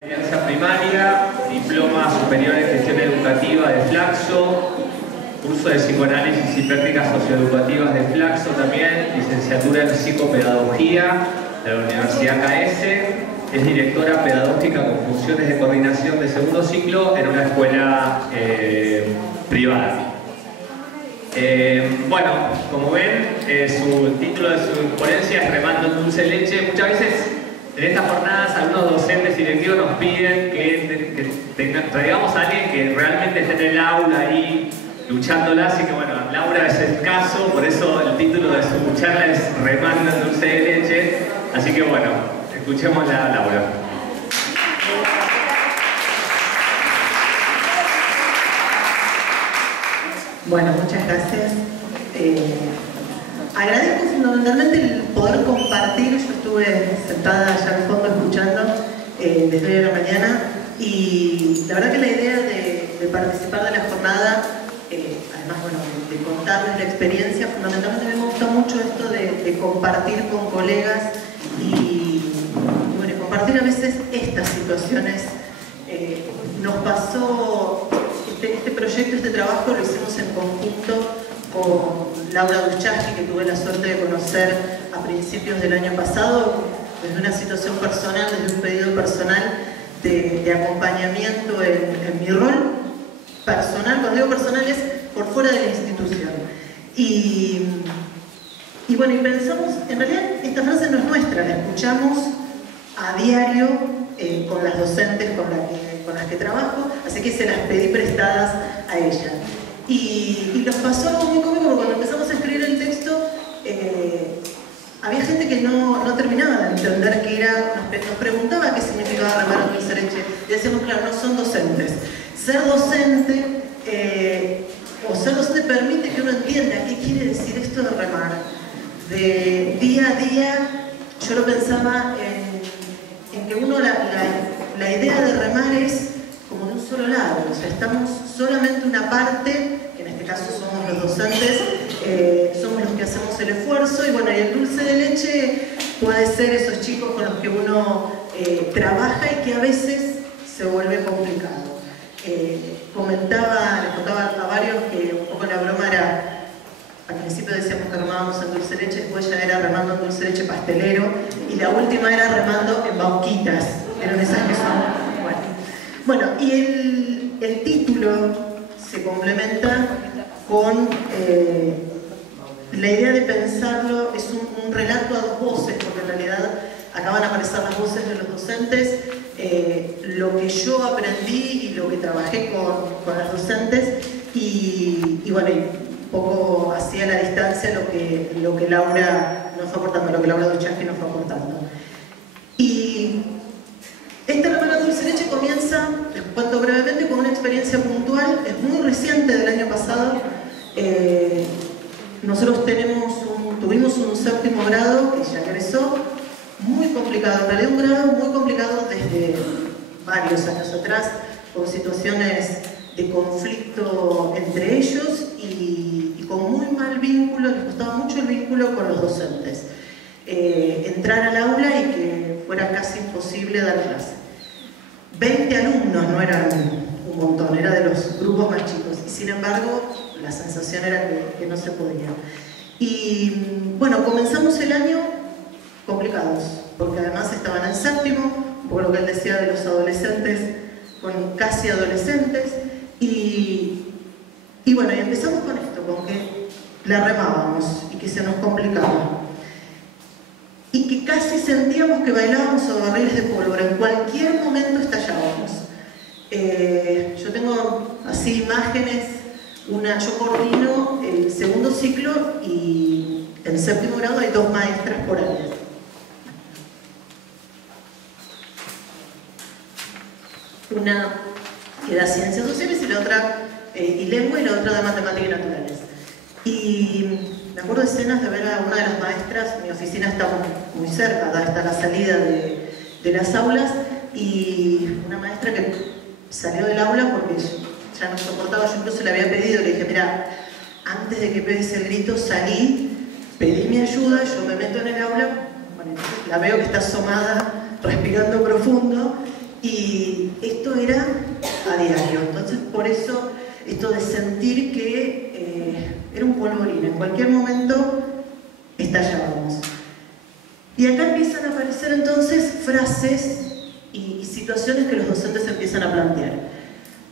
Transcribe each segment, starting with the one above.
Enseñanza primaria, diploma superior en gestión educativa de Flaxo, curso de psicoanálisis y prácticas socioeducativas de Flaxo también, licenciatura en psicopedagogía de la Universidad KS, es directora pedagógica con funciones de coordinación de segundo ciclo en una escuela privada. Bueno, como ven, el título de su ponencia es Remando en Dulce Leche. Muchas veces en estas jornadas algunos docentes y directivos nos piden que traigamos a alguien que realmente esté en el aula ahí luchándola, así que bueno, Laura es el caso, por eso el título de su charla es Remando en Dulce de Leche, así que bueno, escuchémosla a Laura. Bueno, muchas gracias. Agradezco fundamentalmente el poder compartir. Yo estuve sentada allá al fondo escuchando desde hoy a la mañana y la verdad que la idea de participar de la jornada, además bueno, de contarles la experiencia, fundamentalmente me gusta mucho esto de compartir con colegas y bueno, compartir a veces estas situaciones. Nos pasó este proyecto, este trabajo lo hicimos en conjunto con Laura Duchaski, que tuve la suerte de conocer a principios del año pasado, desde una situación personal, desde un pedido personal de acompañamiento en mi rol personal. Cuando digo personal es por fuera de la institución. Y bueno, y pensamos, en realidad esta frase no es nuestra, la escuchamos a diario con las docentes con las que trabajo, así que se las pedí prestadas a ella. Y nos pasó algo muy cómico porque cuando empezamos a escribir el texto había gente que no terminaba de entender qué era, nos preguntaba qué significaba remar en dulce leche y decíamos, claro, no son docentes. Ser docente permite que uno entienda qué quiere decir esto de remar. De día a día yo lo pensaba en que uno la idea de remar es como de un solo lado, o sea, estamos solamente una parte, que en este caso somos los docentes, somos los que hacemos el esfuerzo, y bueno, y el dulce de leche puede ser esos chicos con los que uno trabaja y que a veces se vuelve complicado. Les contaba a varios que un poco la broma era, al principio decíamos que remábamos en dulce de leche, después ya era remando en dulce de leche pastelero, y la última era remando en bauquitas, eran esas que son... Bueno, y el título se complementa con la idea de pensarlo, es un relato a dos voces, porque en realidad acaban a aparecer las voces de los docentes, lo que yo aprendí y lo que trabajé con las docentes, y bueno, y un poco hacia la distancia lo que Laura nos fue aportando, lo que Laura Duchaski nos fue aportando. Y este remando dulce leche comienza, les cuento brevemente, con una experiencia puntual, es muy reciente del año pasado. Nosotros tuvimos un séptimo grado que ya egresó, muy complicado, en realidad un grado muy complicado desde varios años atrás, con situaciones de conflicto entre ellos y con muy mal vínculo, les costaba mucho el vínculo con los docentes. Entrar al aula y que fuera casi imposible dar clase. 20 alumnos no eran un montón, era de los grupos más chicos, y sin embargo la sensación era que no se podía. Y bueno, comenzamos el año complicados, porque además estaban en séptimo, por lo que él decía de los adolescentes, con casi adolescentes, y bueno, y empezamos con esto, con que la remábamos y que se nos complicaba. Y que casi sentíamos que bailábamos sobre barriles de pólvora, en cualquier momento estallábamos. Yo tengo así imágenes, yo coordino el segundo ciclo y en séptimo grado hay dos maestras por área. Una que da ciencias sociales y la otra, y lengua, y la otra de matemáticas y naturales. Y me acuerdo de escenas de ver a una de las maestras, mi oficina está muy cerca, está la salida de las aulas, y una maestra que salió del aula porque ya no soportaba, yo incluso le había pedido, le dije, mira, antes de que pegues el grito salí, pedí mi ayuda, yo me meto en el aula, bueno, la veo que está asomada, respirando profundo, y esto era a diario. Entonces, por eso, esto de sentir que era un polvorín, en cualquier momento estallábamos. Y acá empiezan a aparecer entonces frases y situaciones que los docentes empiezan a plantear.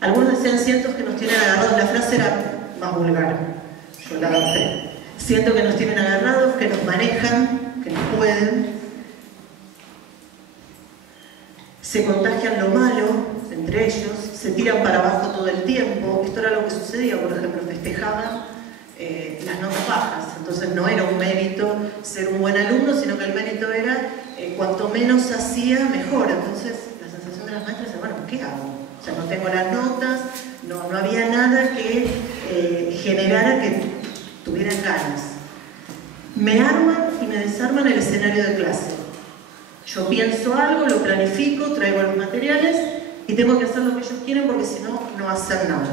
Algunos decían: siento que nos tienen agarrados. La frase era más vulgar, yo la adopté. Siento que nos tienen agarrados, que nos manejan, que nos pueden. Se contagian lo malo entre ellos, se tiran para abajo todo el tiempo. Esto era lo que sucedía, por ejemplo, festejaban las notas bajas. Entonces no era un mérito ser un buen alumno, sino que el mérito era cuanto menos hacía, mejor. Entonces la sensación de las maestras era: bueno, ¿qué hago? O sea, no tengo las notas, no había nada que generara que tuvieran ganas. Me arman y me desarman el escenario de clase. Yo pienso algo, lo planifico, traigo los materiales y tengo que hacer lo que ellos quieren, porque si no, no hacen nada.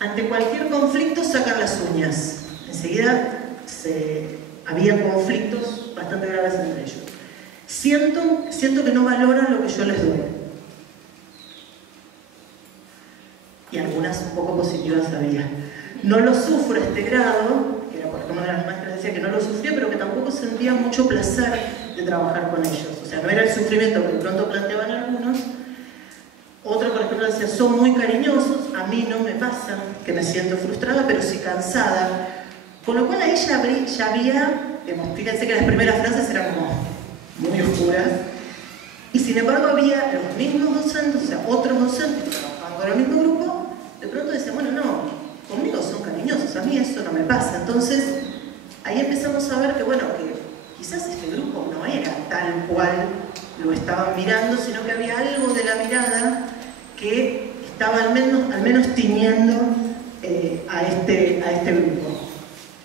Ante cualquier conflicto sacan las uñas. Enseguida había conflictos bastante graves entre ellos. Siento que no valoran lo que yo les doy. Y algunas un poco positivas había. No lo sufro este grado, que era por ejemplo una de las maestras decía que no lo sufría, pero que tampoco sentía mucho placer de trabajar con ellos. O sea, no era el sufrimiento que de pronto planteaban algunos. Otra, por ejemplo, decía: son muy cariñosos, a mí no me pasa, que me siento frustrada, pero sí cansada. Con lo cual ahí ya había, digamos, fíjense que las primeras frases eran como muy oscuras, y sin embargo había los mismos docentes, o sea, otros docentes que trabajaban con el mismo grupo, de pronto decían: bueno, no, conmigo son cariñosos, a mí eso no me pasa. Entonces, ahí empezamos a ver que, bueno, que quizás este grupo no era tal cual lo estaban mirando, sino que había algo de la mirada que estaba al menos tiñendo a este grupo.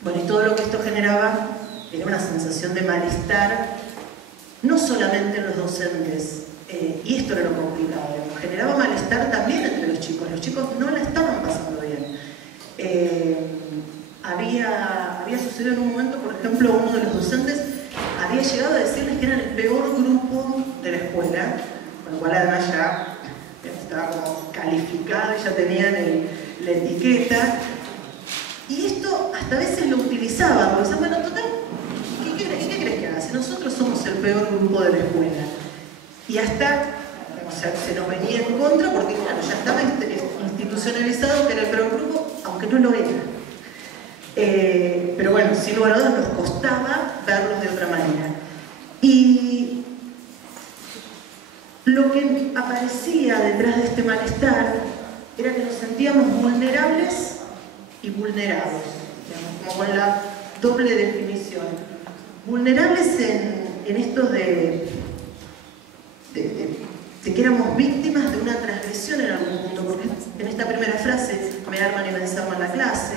Bueno, y todo lo que esto generaba era una sensación de malestar, no solamente en los docentes, y esto era lo complicado, generaba malestar también entre los chicos no la estaban pasando bien. Había sucedido en un momento, por ejemplo, uno de los docentes había llegado a decirles que eran el peor grupo de la escuela, con lo cual además ya estaba como calificado y ya tenían la etiqueta. Y esto hasta a veces lo utilizaban, porque decían: bueno, total, ¿qué crees que haga? Si nosotros somos el peor grupo de la escuela. Y hasta, o sea, se nos venía en contra, porque claro, ya estaba institucionalizado que era el peor grupo, aunque no lo era. Pero bueno, sin lugar a dudas nos costaba verlos de otra manera. Y lo que aparecía detrás de este malestar era que nos sentíamos vulnerables y vulnerados, digamos, como con la doble definición. Vulnerables en esto de que éramos víctimas de una transgresión en algún punto, porque en esta primera frase: me arman y me desarman la clase,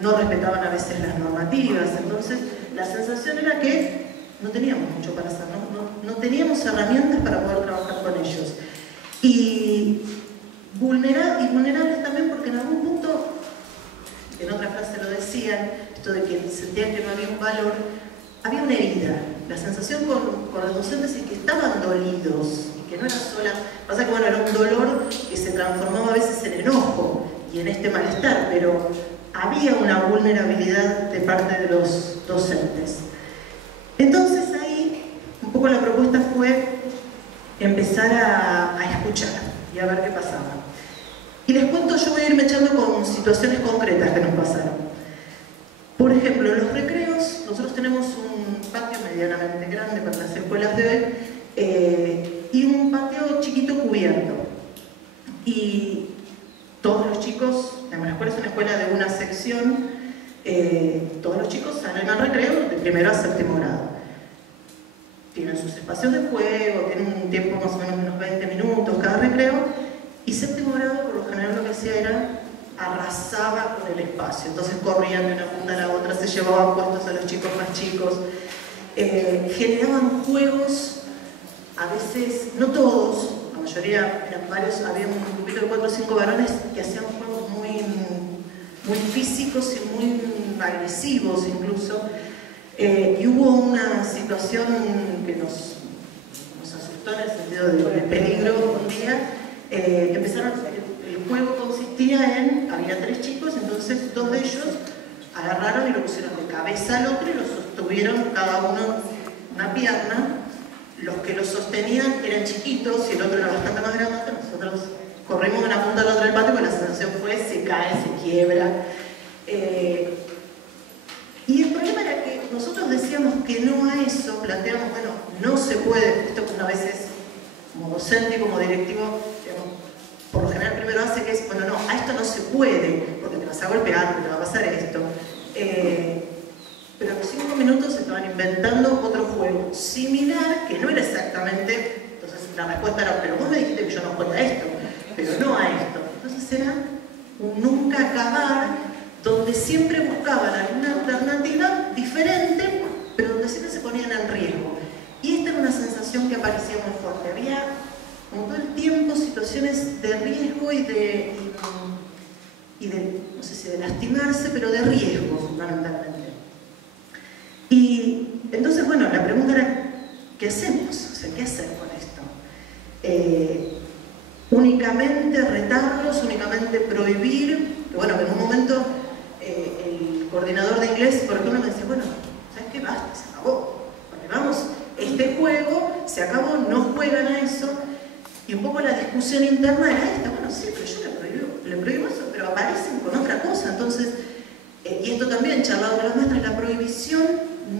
no respetaban a veces las normativas. Entonces la sensación era que no teníamos mucho para hacer, no teníamos herramientas para poder trabajar con ellos. Y vulnerables también porque en algún punto, en otra frase lo decían, esto de que sentían que no había un valor, había una herida. La sensación con los docentes es que estaban dolidos, y que no era sola. Pasa que bueno, era un dolor que se transformaba a veces en enojo y en este malestar, pero había una vulnerabilidad de parte de los docentes. Entonces ahí, un poco la propuesta fue empezar a escuchar y a ver qué pasaba. Y les cuento, yo voy a irme echando con situaciones concretas que nos pasaron. Por ejemplo, en los recreos, nosotros tenemos un patio medianamente grande para las escuelas de hoy, y un patio chiquito cubierto. Y todos los chicos, la escuela es una escuela de una sección, todos los chicos salen al recreo de primero a séptimo grado. Tienen sus espacios de juego, tienen un tiempo más o menos de unos 20 minutos cada recreo, y séptimo grado por lo general lo que hacía era arrasaba con el espacio. Entonces corrían de una punta a la otra, se llevaban puestos a los chicos más chicos, generaban juegos, a veces, no todos, la mayoría eran varios, había un grupito de 4 o 5 varones que hacían juegos muy físicos y muy agresivos incluso, Y hubo una situación que nos asustó en el sentido de peligro un día. El juego consistía en, había 3 chicos, entonces 2 de ellos agarraron y lo pusieron de cabeza al otro y lo sostuvieron cada uno una pierna. Los que lo sostenían eran chiquitos y el otro era bastante más grande. Nosotros corrimos de una punta a la otra del patio, porque la sensación fue se cae, se quiebra. Y el problema era que nosotros decíamos que no a eso, planteamos, bueno, no se puede, esto que una vez es como docente y como directivo, digamos, por lo general primero hace que es, bueno, no, a esto no se puede, porque te vas a golpear, porque te va a pasar esto. Pero a los 5 minutos estaban inventando otro juego similar, que no era exactamente, entonces la respuesta era, pero vos me dijiste que yo no juego a esto, pero no a esto. Entonces era un nunca acabar, donde siempre buscaban alguna alternativa diferente, pero donde siempre se ponían en riesgo. Y esta era una sensación que aparecía muy fuerte. Había como todo el tiempo situaciones de riesgo y de no sé si de lastimarse, pero de riesgo fundamentalmente. Y entonces, bueno, la pregunta era, ¿qué hacemos? O sea, ¿qué hacer con esto? Únicamente retarlos, únicamente prohibir, que bueno, que en un momento el coordinador de inglés, por ejemplo, me decía, bueno, ¿sabes qué? Basta, se acabó. Porque vamos, este juego se acabó, no juegan a eso. Y un poco la discusión interna era esta, bueno, sí, pero yo le prohíbo eso, pero aparecen con otra cosa. Entonces, y esto también, charlado con las maestras, la prohibición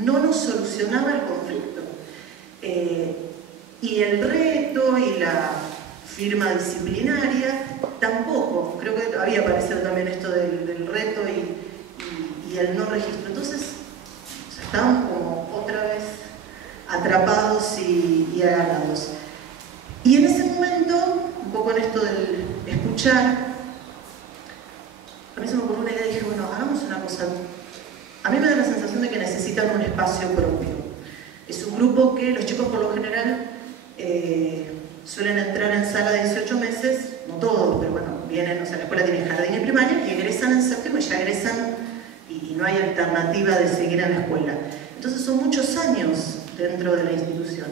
no nos solucionaba el conflicto. Y el reto y la firma disciplinaria tampoco. Creo que había aparecido también esto del reto y el no registro. Entonces, o sea, estábamos como otra vez atrapados y agarrados. Y en ese momento, un poco en esto del escuchar, a mí se me ocurrió una idea y dije, bueno, hagamos una cosa. A mí me da la sensación de que necesitan un espacio propio. Es un grupo que los chicos por lo general suelen entrar en sala de 18 meses, no todos, pero bueno, vienen, o sea, la escuela tiene jardín y primaria y egresan en séptimo y ya egresan y no hay alternativa de seguir en la escuela. Entonces son muchos años dentro de la institución.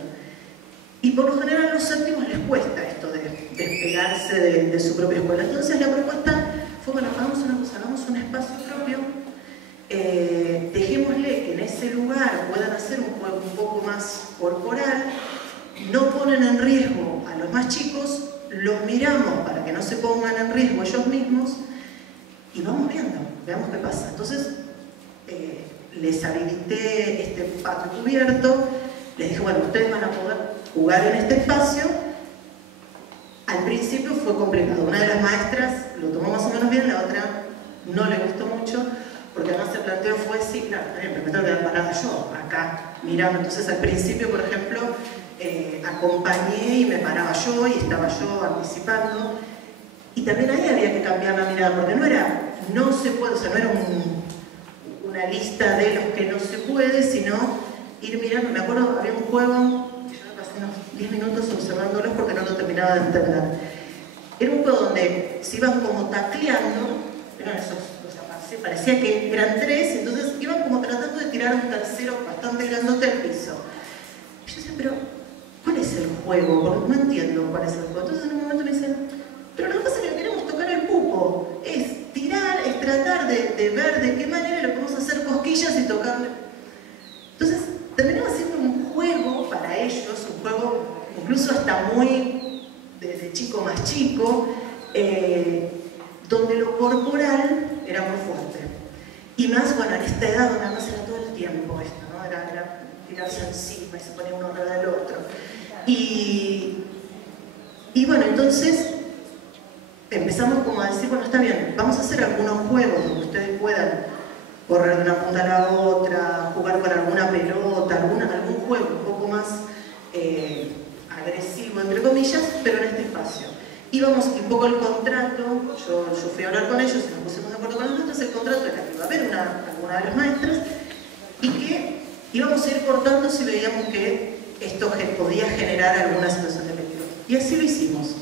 Y por lo general a los séptimos les cuesta esto de despegarse de su propia escuela. Entonces la propuesta fue, bueno, hagamos una cosa, hagamos un espacio propio, dejémosle que en ese lugar puedan hacer un juego un poco más corporal, no ponen en riesgo a los más chicos, los miramos para que no se pongan en riesgo ellos mismos y vamos viendo, veamos qué pasa. Entonces les habilité este patio cubierto, les dije, bueno, ustedes van a poder jugar en este espacio. Al principio fue complicado, una de las maestras lo tomó más o menos bien, la otra no le gustó mucho, porque además el planteo fue, sí, claro, pero me tengo que quedar parada yo, acá, mirando. Entonces al principio, por ejemplo, acompañé y me paraba yo y estaba yo anticipando. Y también ahí había que cambiar la mirada, porque no era, no se puede, o sea, no era una lista de los que no se puede, sino ir mirando. Me acuerdo, había un juego, yo me pasé unos 10 minutos observándolos porque no lo terminaba de entender. Era un juego donde se iban como tacleando, eran esos, o sea, parecía que eran 3, entonces iban como tratando de tirar un tercero bastante grandote al piso. Y yo decía, pero ¿cuál es el juego? Porque no entiendo cuál es el juego. Entonces en un momento me dicen, pero lo que pasa es que queremos tocar el pupo, es tirar, es tratar de ver de qué manera lo podemos hacer cosquillas y tocarle. Entonces terminamos haciendo un juego para ellos, un juego incluso hasta muy de chico más chico, donde lo corporal era muy fuerte. Y más, bueno, en esta edad donde además era todo el tiempo esto, ¿no? Era tirarse encima y se ponía uno arriba del otro. Y bueno, entonces empezamos como a decir, bueno, está bien, vamos a hacer algunos juegos donde ustedes puedan correr de una punta a la otra, jugar con alguna pelota, algún juego un poco más agresivo, entre comillas, pero en este espacio. Íbamos un poco el contrato, yo fui a hablar con ellos y nos pusimos de acuerdo con nosotros, el contrato era que iba a haber alguna de las maestras y que íbamos a ir cortando si veíamos que esto podía generar alguna situación de peligro. Y así lo hicimos.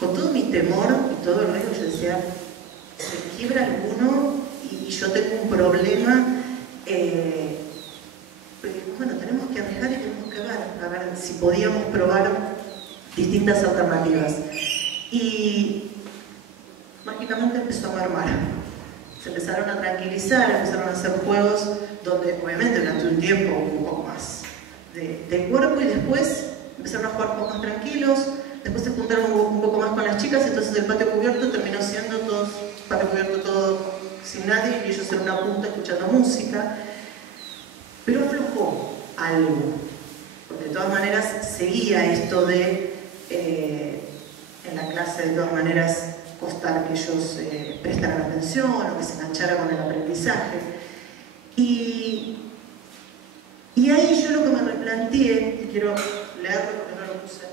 Con todo mi temor y todo el riesgo, yo decía, se quiebra alguno y yo tengo un problema, bueno, tenemos que arriesgar y tenemos que ver, a ver si podíamos probar distintas alternativas. Y mágicamente empezó a mermar. Se empezaron a tranquilizar, empezaron a hacer juegos donde obviamente durante un tiempo hubo un poco más de cuerpo y después empezaron a jugar un poco más tranquilos, después se juntaron un poco más con las chicas, entonces el patio cubierto terminó siendo patio cubierto todo sin nadie y ellos en una punta escuchando música, pero aflojó algo, porque de todas maneras seguía esto de en la clase de todas maneras costar que ellos prestaran atención o que se engancharan con el aprendizaje. Y ahí yo lo que me replanteé, y quiero leerlo porque no lo puse,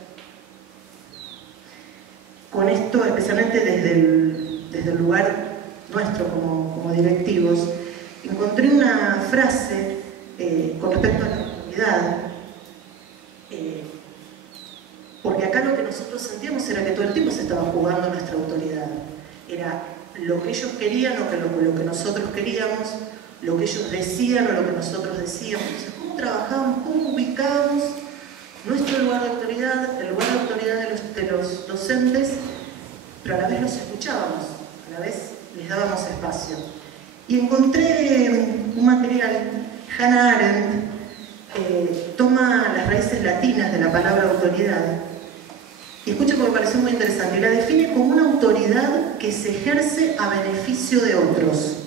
con esto especialmente desde el lugar nuestro como directivos, encontré una frase con respecto a la autoridad, porque acá lo que nosotros sentíamos era que todo el tiempo se estaba jugando nuestra autoridad. Era lo que ellos querían o lo que nosotros queríamos, lo que ellos decían o lo que nosotros decíamos. Entonces, ¿cómo trabajábamos? ¿Cómo ubicábamos nuestro lugar de autoridad, el lugar de autoridad de los docentes, pero a la vez los escuchábamos, a la vez les dábamos espacio? Y encontré un material, Hannah Arendt toma las raíces latinas de la palabra autoridad y escucha porque me pareció muy interesante, y la define como una autoridad que se ejerce a beneficio de otros,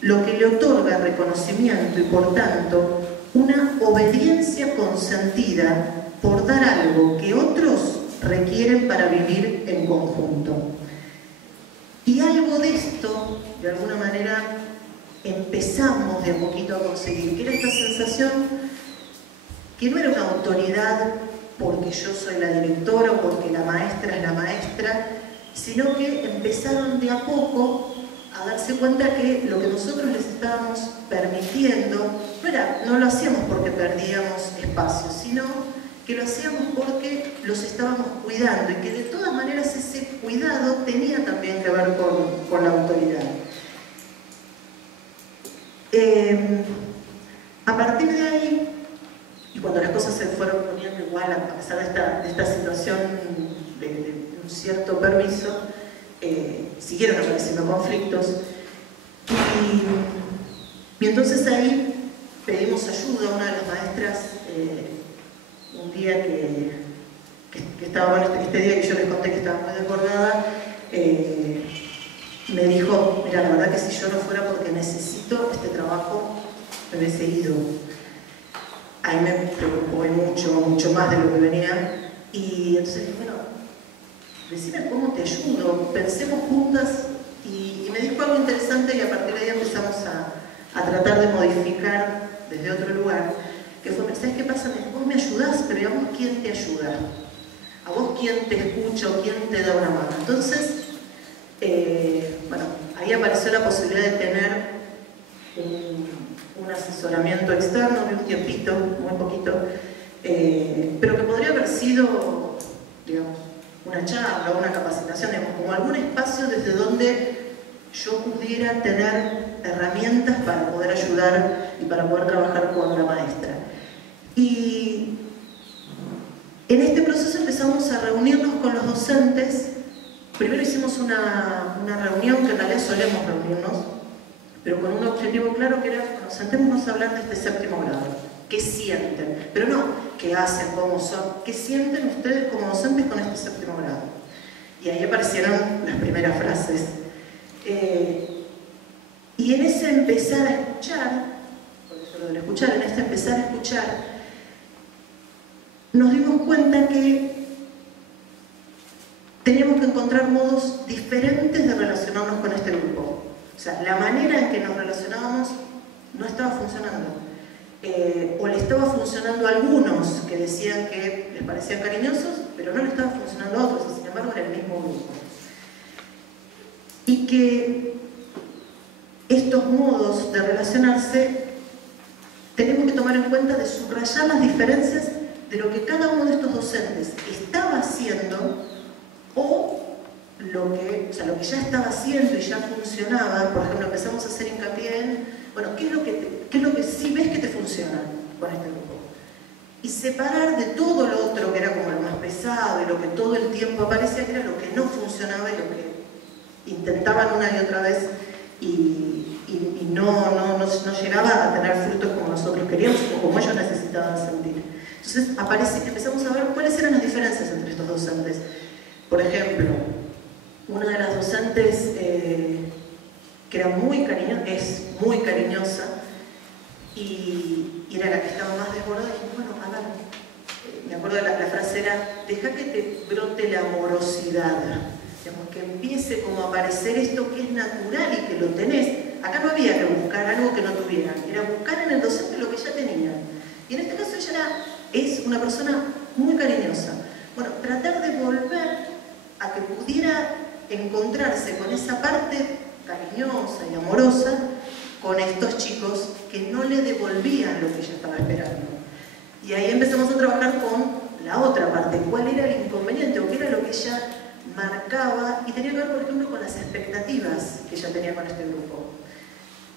lo que le otorga reconocimiento y por tanto una obediencia consentida por dar algo que otros requieren para vivir en conjunto. Y algo de esto, de alguna manera, empezamos de a poquito a conseguir, que era esta sensación que no era una autoridad porque yo soy la directora o porque la maestra es la maestra, sino que empezaron de a poco a darse cuenta que lo que nosotros les estábamos permitiendo no lo hacíamos porque perdíamos espacio, sino que lo hacíamos porque los estábamos cuidando y que de todas maneras ese cuidado tenía también que ver con la autoridad. A partir de ahí, y cuando las cosas se fueron poniendo igual, a pesar de esta situación de un cierto permiso, siguieron apareciendo conflictos y entonces ahí pedimos ayuda a una de las maestras un día que estaba, bueno, este día que yo les conté que estaba muy desbordada, me dijo, mira, la verdad que si yo no fuera porque necesito este trabajo, me hubiese ido. Ahí me preocupó mucho más de lo que venía. Y entonces dije, bueno, decime cómo te ayudo, pensemos juntas. Y me dijo algo interesante y a partir de ahí empezamos a tratar de modificar desde otro lugar. Que fue, ¿sabes qué pasa? Vos me ayudás, pero ¿y a vos quién te ayuda? ¿A vos quién te escucha o quién te da una mano? Entonces, bueno, ahí apareció la posibilidad de tener un asesoramiento externo de un tiempito, muy poquito, pero que podría haber sido, digamos, una charla, una capacitación, digamos, como algún espacio desde donde yo pudiera tener herramientas para poder ayudar y para poder trabajar con la maestra. Y en este proceso empezamos a reunirnos con los docentes. Primero hicimos una reunión, que en realidad solemos reunirnos, pero con un objetivo claro que era, bueno, sentémonos a hablar de este séptimo grado. ¿Qué sienten? Pero no qué hacen, cómo son, qué sienten ustedes como docentes con este séptimo grado. Y ahí aparecieron las primeras frases. Y en ese empezar a escuchar, por eso lo del escuchar, en este empezar a escuchar, nos dimos cuenta que teníamos que encontrar modos diferentes de relacionarnos con este grupo. O sea, la manera en que nos relacionábamos no estaba funcionando. O le estaba funcionando a algunos que decían que les parecían cariñosos, pero no le estaba funcionando a otros, y sin embargo era el mismo grupo. Y que estos modos de relacionarse tenemos que tomar en cuenta de subrayar las diferencias de lo que cada uno de estos docentes estaba haciendo o lo que ya estaba haciendo y ya funcionaba. Por ejemplo, empezamos a hacer hincapié en, bueno, ¿qué es lo que sí ves que te funciona? este grupo. Y separar de todo lo otro, que era como lo más pesado y lo que todo el tiempo aparecía, que era lo que no funcionaba y lo que intentaban una y otra vez y no llegaba a tener frutos como nosotros queríamos o como ellos necesitaban sentir. Entonces empezamos a ver cuáles eran las diferencias entre estos docentes. Por ejemplo, una de las docentes que era es muy cariñosa y era la que estaba más desbordada, y dije, bueno, a ver, me acuerdo de la frase era, deja que te brote la amorosidad, digamos, que empiece como a aparecer esto que es natural y que lo tenés. Acá no había que buscar algo que no tuvieran, era buscar en el docente lo que ya tenían. Y en este caso ella es una persona muy cariñosa. Bueno, tratar de volver a que pudiera encontrarse con esa parte cariñosa y amorosa con estos chicos que no le devolvían lo que ella estaba esperando. Y ahí empezamos a trabajar con la otra parte, cuál era el inconveniente o qué era lo que ella marcaba, y tenía que ver, por ejemplo, con las expectativas que ella tenía con este grupo,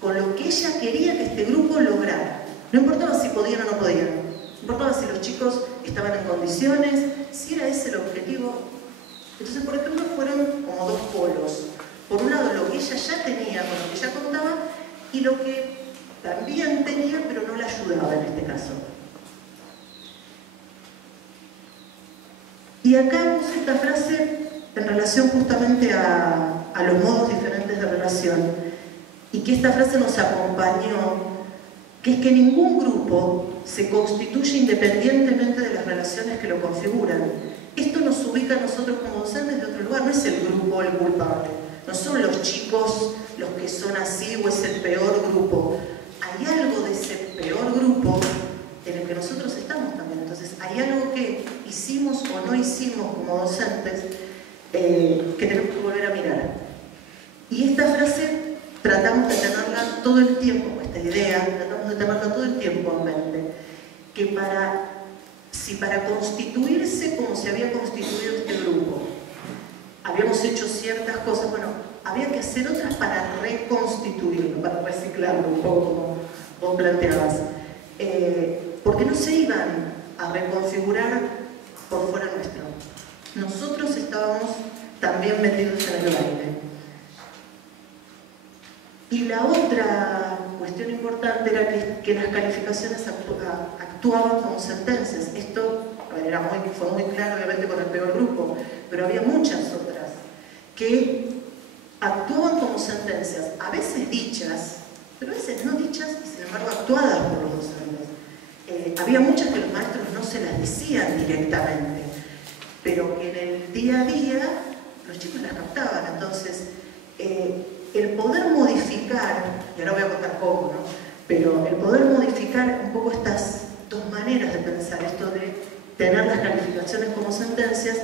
con lo que ella quería que este grupo lograra. No importaba si podían o no podían, no importaba si los chicos estaban en condiciones, si era ese el objetivo. Entonces, por ejemplo, fueron como dos polos. Por un lado, lo que ella ya tenía, con lo que ella contaba, y lo que también tenía, pero no la ayudaba en este caso. Y acá puse esta frase en relación justamente a los modos diferentes de relación, y que esta frase nos acompañó, que es que ningún grupo se constituye independientemente de las relaciones que lo configuran. Esto nos ubica a nosotros como docentes de otro lugar, no es el grupo el culpable, no son los chicos los que son así o es el peor grupo. Hay algo de ese peor grupo en el que nosotros estamos también. Entonces, hay algo que hicimos o no hicimos como docentes que tenemos que volver a mirar. Y esta frase tratamos de tenerla todo el tiempo, esta idea, tratamos de tenerla todo el tiempo en mente, que si para constituirse como se había constituido este grupo, habíamos hecho ciertas cosas, bueno, había que hacer otras para reconstituirlo, para reciclarlo un poco, como vos planteabas. Porque no se iban a reconfigurar por fuera nuestro. Nosotros estábamos también metidos en el baile. Y la otra cuestión importante era que las calificaciones actuaban como sentencias. Esto fue muy claro, obviamente, con el peor grupo, pero había muchas otras que actuaban como sentencias, a veces dichas, pero a veces no dichas y sin embargo actuadas por los docentes. Había muchas que los maestros no se las decían directamente, pero que en el día a día los chicos las captaban. Entonces, el poder modificar, y ahora voy a contar cómo, ¿no? Pero el poder modificar un poco estas dos maneras de pensar, esto de tener las calificaciones como sentencias,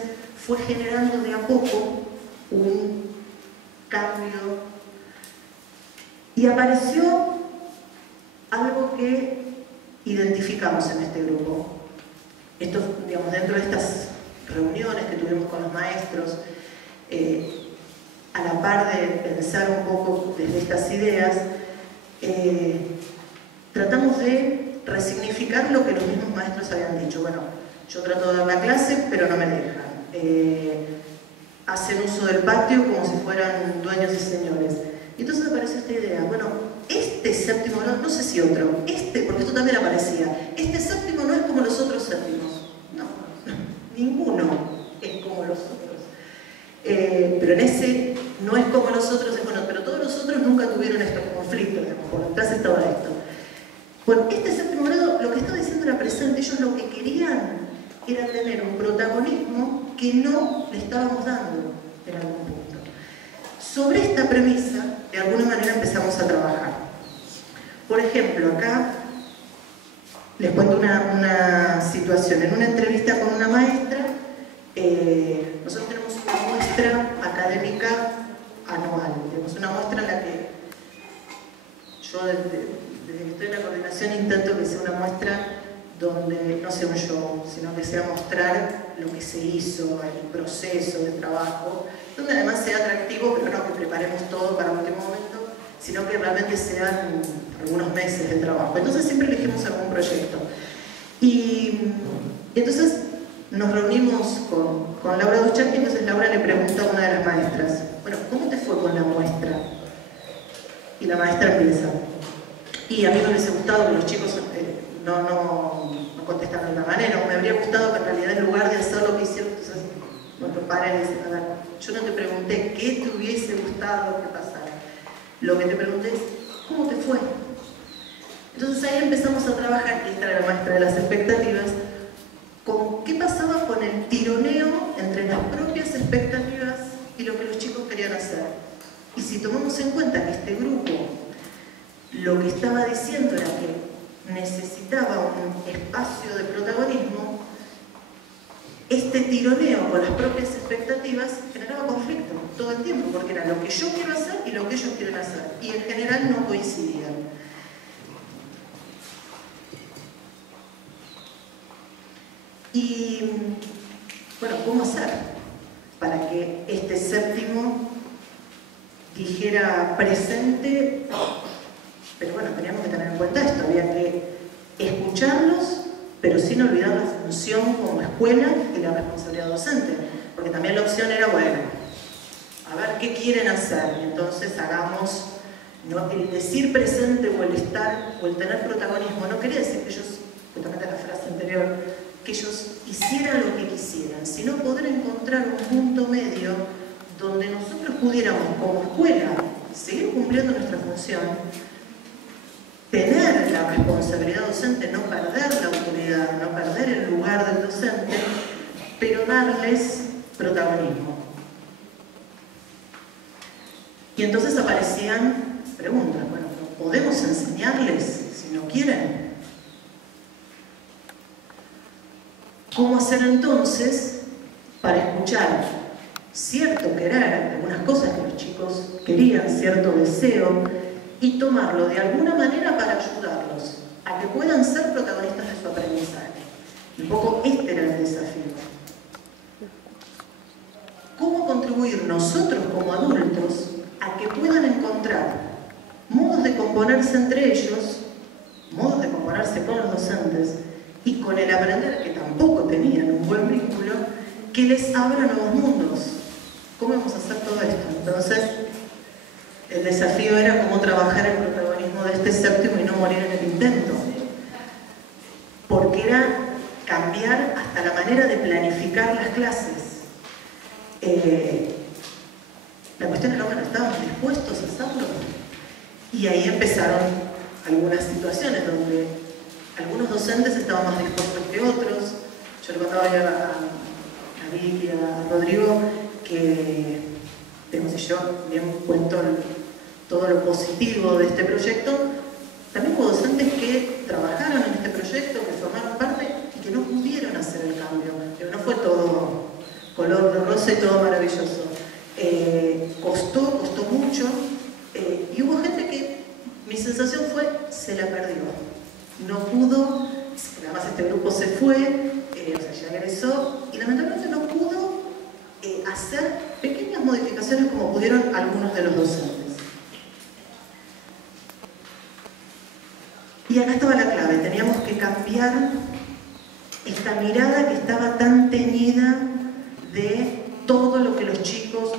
fue generando de a poco un cambio. Y apareció algo que identificamos en este grupo. Esto, digamos, dentro de estas reuniones que tuvimos con los maestros, a la par de pensar un poco desde estas ideas, tratamos de resignificar lo que los mismos maestros habían dicho. Bueno, yo trato de dar la clase, pero no me dejan. Hacen uso del patio como si fueran dueños y señores. Y entonces apareció esta idea, bueno, este séptimo grado, no sé si otro, porque esto también aparecía, este séptimo no es como los otros séptimos. No, ninguno es como los otros. Pero en ese no es como los otros, es bueno, pero todos los otros nunca tuvieron estos conflictos, por detrás estaba esto. Bueno, este séptimo grado, lo que estaba diciendo era presente, ellos lo que querían era tener un protagonismo que no le estábamos dando en algún punto. Sobre esta premisa, de alguna manera empezamos a trabajar. Por ejemplo, acá les cuento una situación. En una entrevista con una maestra, nosotros tenemos una muestra académica anual. Tenemos una muestra en la que yo desde que estoy en la coordinación intento que sea una muestra donde no sea un show, sino que sea mostrar lo que se hizo, el proceso de trabajo, donde además sea atractivo, pero no que preparemos todo para último momento, sino que realmente sean algunos meses de trabajo. Entonces siempre elegimos algún proyecto. Y entonces nos reunimos con Laura Duchamp y entonces Laura le pregunta a una de las maestras, bueno, ¿cómo te fue con la muestra? Y la maestra empieza. Y a mí me hubiese gustado que los chicos no contestaran de una manera, o me habría gustado que en realidad en lugar de hacer lo que hicieron, entonces me preparen y dicen, a ver, yo no te pregunté qué te hubiese gustado que pasara. Lo que te pregunté es, ¿cómo te fue? Entonces ahí empezamos a trabajar, y esta era la maestra de las expectativas, con qué pasaba con el tironeo entre las propias expectativas y lo que los chicos querían hacer. Y si tomamos en cuenta que este grupo lo que estaba diciendo era que necesitaba un espacio de protagonismo, este tironeo con las propias expectativas generaba conflicto todo el tiempo, porque era lo que yo quiero hacer y lo que ellos quieren hacer, y en general no coincidían. Y bueno, ¿cómo hacer para que este séptimo dijera presente? Pero bueno, teníamos que tener en cuenta esto, había que escucharlos, pero sin olvidar la función como escuela y la responsabilidad docente, porque también la opción era, bueno, a ver qué quieren hacer, y entonces hagamos, no, el decir presente o el estar o el tener protagonismo no quería decir que ellos, justamente la frase anterior, que ellos hicieran lo que quisieran, sino poder encontrar un punto medio donde nosotros pudiéramos como escuela seguir cumpliendo nuestra función, tener la responsabilidad docente, no perder la autoridad, no perder el lugar del docente, pero darles protagonismo. Y entonces aparecían preguntas, bueno, ¿podemos enseñarles si no quieren? ¿Cómo hacer entonces para escuchar cierto querer, algunas cosas que los chicos querían, cierto deseo, y tomarlo de alguna manera para ayudarlos a que puedan ser protagonistas de su aprendizaje? Un poco este era el desafío. ¿Cómo contribuir nosotros como adultos a que puedan encontrar modos de componerse entre ellos, modos de componerse con los docentes y con el aprender, que tampoco tenían un buen vínculo, que les abra nuevos mundos? ¿Cómo vamos a hacer todo esto? Entonces, el desafío era cómo trabajar el protagonismo de este séptimo y no morir en el intento. Porque era cambiar hasta la manera de planificar las clases. La cuestión era, bueno, ¿estábamos dispuestos a hacerlo? Y ahí empezaron algunas situaciones donde algunos docentes estaban más dispuestos que otros. Yo le contaba ayer a Vicky y a Rodrigo que, digamos, si yo bien cuento todo lo positivo de este proyecto, también hubo docentes que trabajaron en este proyecto, que formaron parte y que no pudieron hacer el cambio. Pero no fue todo color de rosa y todo maravilloso. Costó mucho, y hubo gente que, mi sensación fue, se la perdió. No pudo, además este grupo se fue, o sea, ya egresó, y lamentablemente no pudo hacer pequeñas modificaciones como pudieron algunos de los docentes. Y acá estaba la clave, teníamos que cambiar esta mirada que estaba tan teñida de todo lo que estos chicos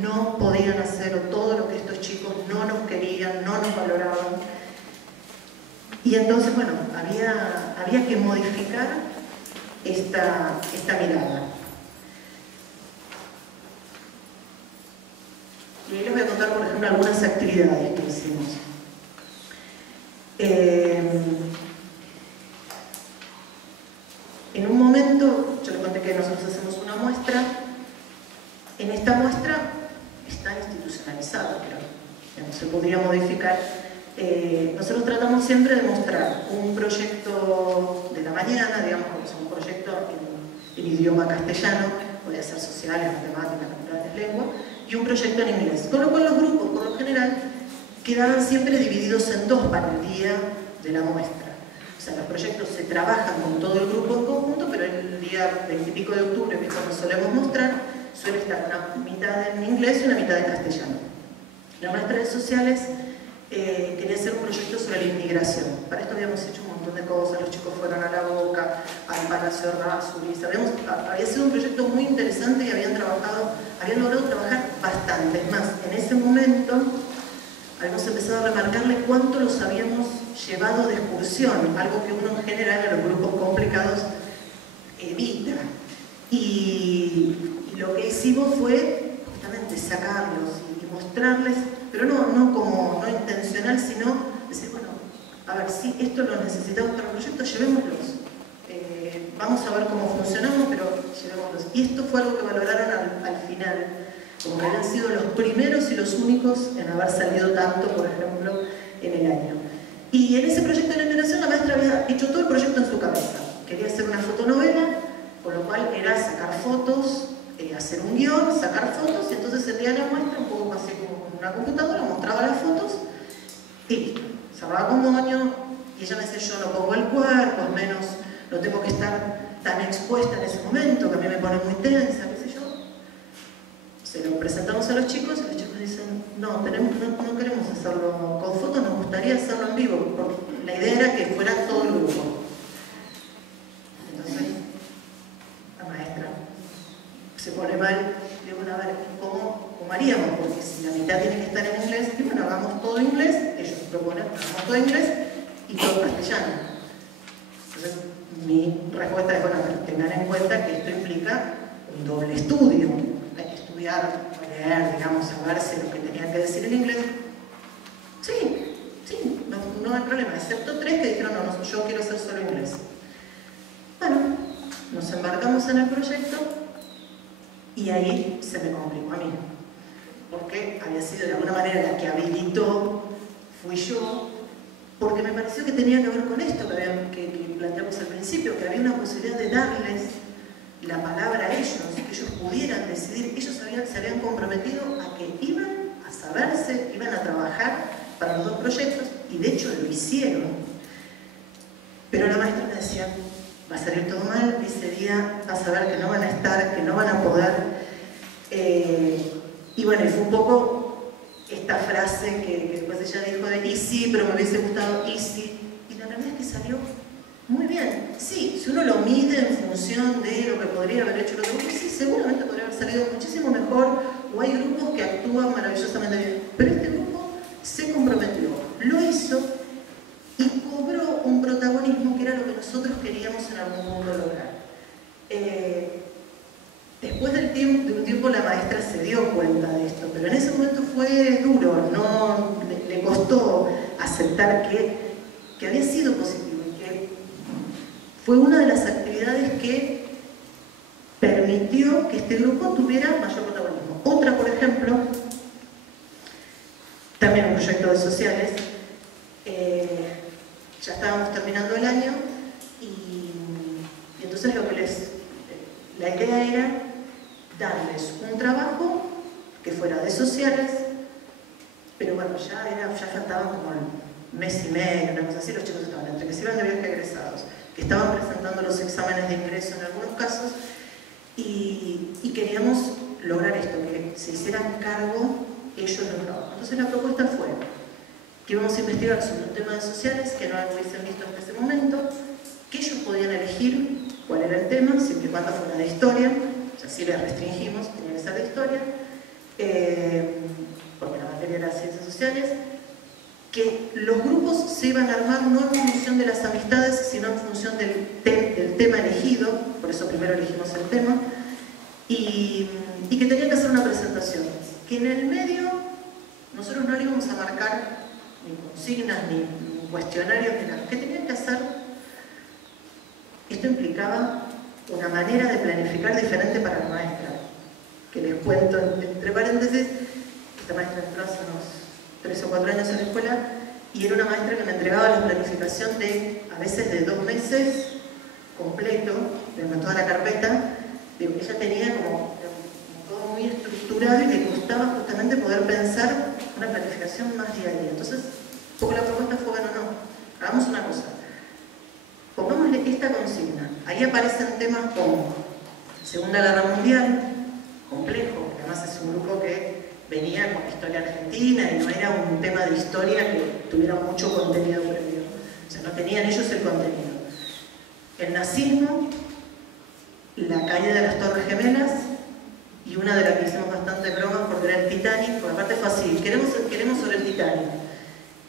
no podían hacer, o todo lo que estos chicos no nos querían, no nos valoraban. Y entonces, bueno, había que modificar esta mirada. Y ahí les voy a contar, por ejemplo, algunas actividades que hicimos. En un momento, yo les conté que nosotros hacemos una muestra. En esta muestra está institucionalizada, pero ya no se podría modificar. Nosotros tratamos siempre de mostrar un proyecto de la mañana, digamos, como es un proyecto en idioma castellano, puede ser sociales, matemáticas, naturales, lengua, y un proyecto en inglés. Con lo cual los grupos, por lo general, quedaban siempre divididos en dos para el día de la muestra. O sea, los proyectos se trabajan con todo el grupo en conjunto, pero el día 20 y pico de octubre, que es cuando solemos mostrar, suele estar una mitad en inglés y una mitad en castellano. La maestra de sociales quería hacer un proyecto sobre la inmigración. Para esto habíamos hecho un montón de cosas, los chicos fueron a La Boca, al Palacio Errázuriz, había sido un proyecto muy interesante y habían logrado trabajar bastante. Es más, en ese momento habíamos empezado a remarcarle cuánto los habíamos llevado de excursión, algo que uno en general en los grupos complicados evita. Y lo que hicimos fue justamente sacarlos y mostrarles, pero no intencional, sino decir, bueno, a ver, sí, esto lo necesitamos para el proyecto, llevémoslos. Vamos a ver cómo funcionamos, pero llevémoslos. Y esto fue algo que valoraron al final, como que habían sido los primeros y los únicos en haber salido tanto, por ejemplo, en el año. Y en ese proyecto de la inmigración la maestra había hecho todo el proyecto en su cabeza. Quería hacer una fotonovela, con lo cual era sacar fotos, hacer un guión, sacar fotos, y entonces el día de la muestra, un poco así como con una computadora, mostraba las fotos y cerraba con moño, y ella me decía, yo no pongo el cuerpo, al menos no tengo que estar tan expuesta en ese momento, que a mí me pone muy tensa, qué sé yo. Se lo presentamos a los chicos y los chicos dicen, no queremos hacerlo con fotos, nos gustaría hacerlo en vivo, porque la idea era que fuera todo el grupo. Entonces, la maestra se pone mal, le digo, a ver, ¿cómo haríamos? Porque si la mitad tiene que estar en inglés, y bueno, hagamos todo en inglés, ellos proponen, hagamos todo en inglés y todo en castellano. Entonces, mi respuesta es, bueno, tengan en cuenta que esto implica un doble estudio. Hay que estudiar, leer, digamos, saberse lo que tenía que decir en inglés. Sí, no hay problema, excepto 3 que dijeron, no, yo quiero hacer solo inglés. Bueno, nos embarcamos en el proyecto y ahí se me complicó a mí, porque había sido de alguna manera la que habilitó, fui yo, porque me pareció que tenía que ver con esto que planteamos al principio, que había una posibilidad de darles la palabra a ellos, que ellos pudieran decidir. Ellos se habían comprometido a que iban a saberse, iban a trabajar para los 2 proyectos, y de hecho lo hicieron. Pero la maestra me decía, va a salir todo mal, ese día vas a ver que no van a estar, que no van a poder. Y bueno, y fue un poco esta frase que después ella dijo de y sí, pero me hubiese gustado y sí. Y la realidad es que salió muy bien. Sí, si uno lo mide en función de lo que podría haber hecho el otro grupo, sí, seguramente podría haber salido muchísimo mejor, o hay grupos que actúan maravillosamente bien. Pero este grupo se comprometió, lo hizo y cobró un protagonismo que era lo que nosotros queríamos en algún modo lograr. Después de un tiempo la maestra se dio cuenta de esto, pero en ese momento fue duro, le costó aceptar que había sido positivo y que fue una de las actividades que permitió que este grupo tuviera mayor protagonismo. Otra, por ejemplo, también un proyecto de sociales, ya estábamos terminando el año y entonces la idea era darles un trabajo que fuera de sociales, pero bueno, ya faltaban como un mes y medio, una cosa así, los chicos estaban entre que se iban de viaje egresados, que estaban presentando los exámenes de ingreso en algunos casos, y queríamos lograr esto, que se hicieran cargo ellos del trabajo. Entonces la propuesta fue que íbamos a investigar sobre un tema de sociales que no hubiesen visto hasta ese momento, que ellos podían elegir cuál era el tema, siempre y cuando fuera de historia, o sea, si les restringimos, tenía que ser de historia, porque la materia era ciencias sociales, que los grupos se iban a armar no en función de las amistades, sino en función del tema elegido, por eso primero elegimos el tema, y que tenían que hacer una presentación, que en el medio nosotros no le íbamos a marcar ni consignas, ni cuestionarios, ni nada, que tenían que hacer. Esto implicaba una manera de planificar diferente para la maestra, que les cuento entre paréntesis. Esta maestra entró hace unos 3 o 4 años en la escuela y era una maestra que me entregaba la planificación a veces de 2 meses completo, con toda la carpeta. Ella tenía como todo muy estructurado y le costaba justamente poder pensar una planificación más diaria. Entonces, un poco la propuesta fue, bueno, no, hagamos una cosa. Pongámosle esta consigna. Ahí aparecen temas como Segunda Guerra Mundial, complejo, que además es un grupo que venía con historia argentina y no era un tema de historia que tuviera mucho contenido previo. O sea, no tenían ellos el contenido. El nazismo, la caída de las Torres Gemelas y una de las que hicimos bastante bromas porque era el Titanic, por aparte fue así, queremos sobre el Titanic.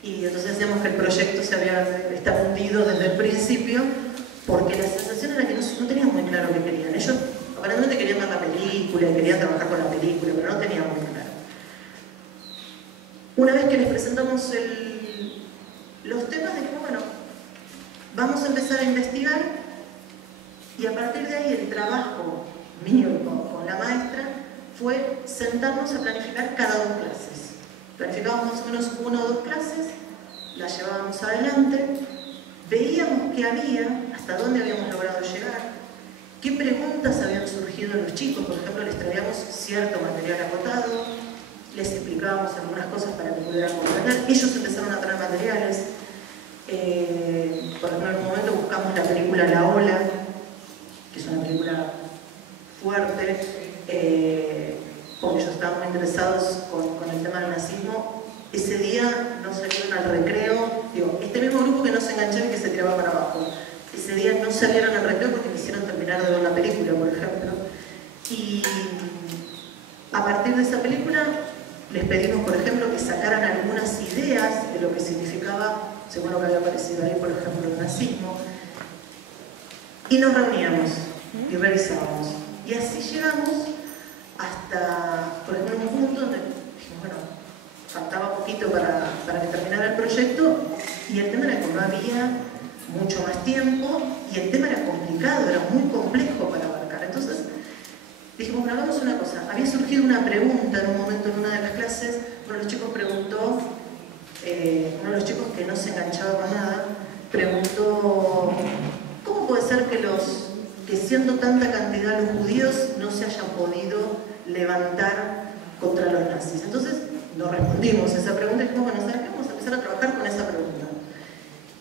Y entonces decíamos que el proyecto estaba hundido desde el principio porque la sensación era que no tenían muy claro qué querían. Ellos aparentemente querían ver la película y querían trabajar con la película, pero no tenían muy claro. Una vez que les presentamos los temas, dijimos, bueno, vamos a empezar a investigar y a partir de ahí el trabajo mío con la maestra fue sentarnos a planificar cada 2 clases. Planificábamos más o menos 1 o 2 clases, las llevábamos adelante, veíamos qué había, hasta dónde habíamos logrado llegar, qué preguntas habían surgido en los chicos. Por ejemplo, les traíamos cierto material acotado, les explicábamos algunas cosas para que pudieran comprender. Ellos empezaron a traer materiales. Por ejemplo, en un momento buscamos la película La Ola, que es una película fuerte, porque ellos estaban muy interesados con el tema del nazismo. Ese día no salieron al recreo, digo, este mismo grupo que no se enganchaba y que se tiraba para abajo. Ese día no salieron al recreo porque quisieron terminar de ver la película, por ejemplo. Y a partir de esa película les pedimos, por ejemplo, que sacaran algunas ideas de lo que significaba, según lo que había aparecido ahí, por ejemplo, el nazismo. Y nos reuníamos y revisábamos. Y así llegamos hasta, por ejemplo, un punto donde dijimos, bueno, faltaba poquito para que terminara el proyecto y el tema era que no había mucho más tiempo y el tema era complicado, era muy complejo para abarcar. Entonces dijimos, bueno, hagamos una cosa. Había surgido una pregunta en un momento en una de las clases. Uno de los chicos preguntó, uno de los chicos que no se enganchaba con nada, preguntó, ¿cómo puede ser que siendo tanta cantidad los judíos no se hayan podido levantar contra los nazis? Entonces nos respondimos esa pregunta y dijimos, bueno, ¿sabes qué? Vamos a empezar a trabajar con esa pregunta.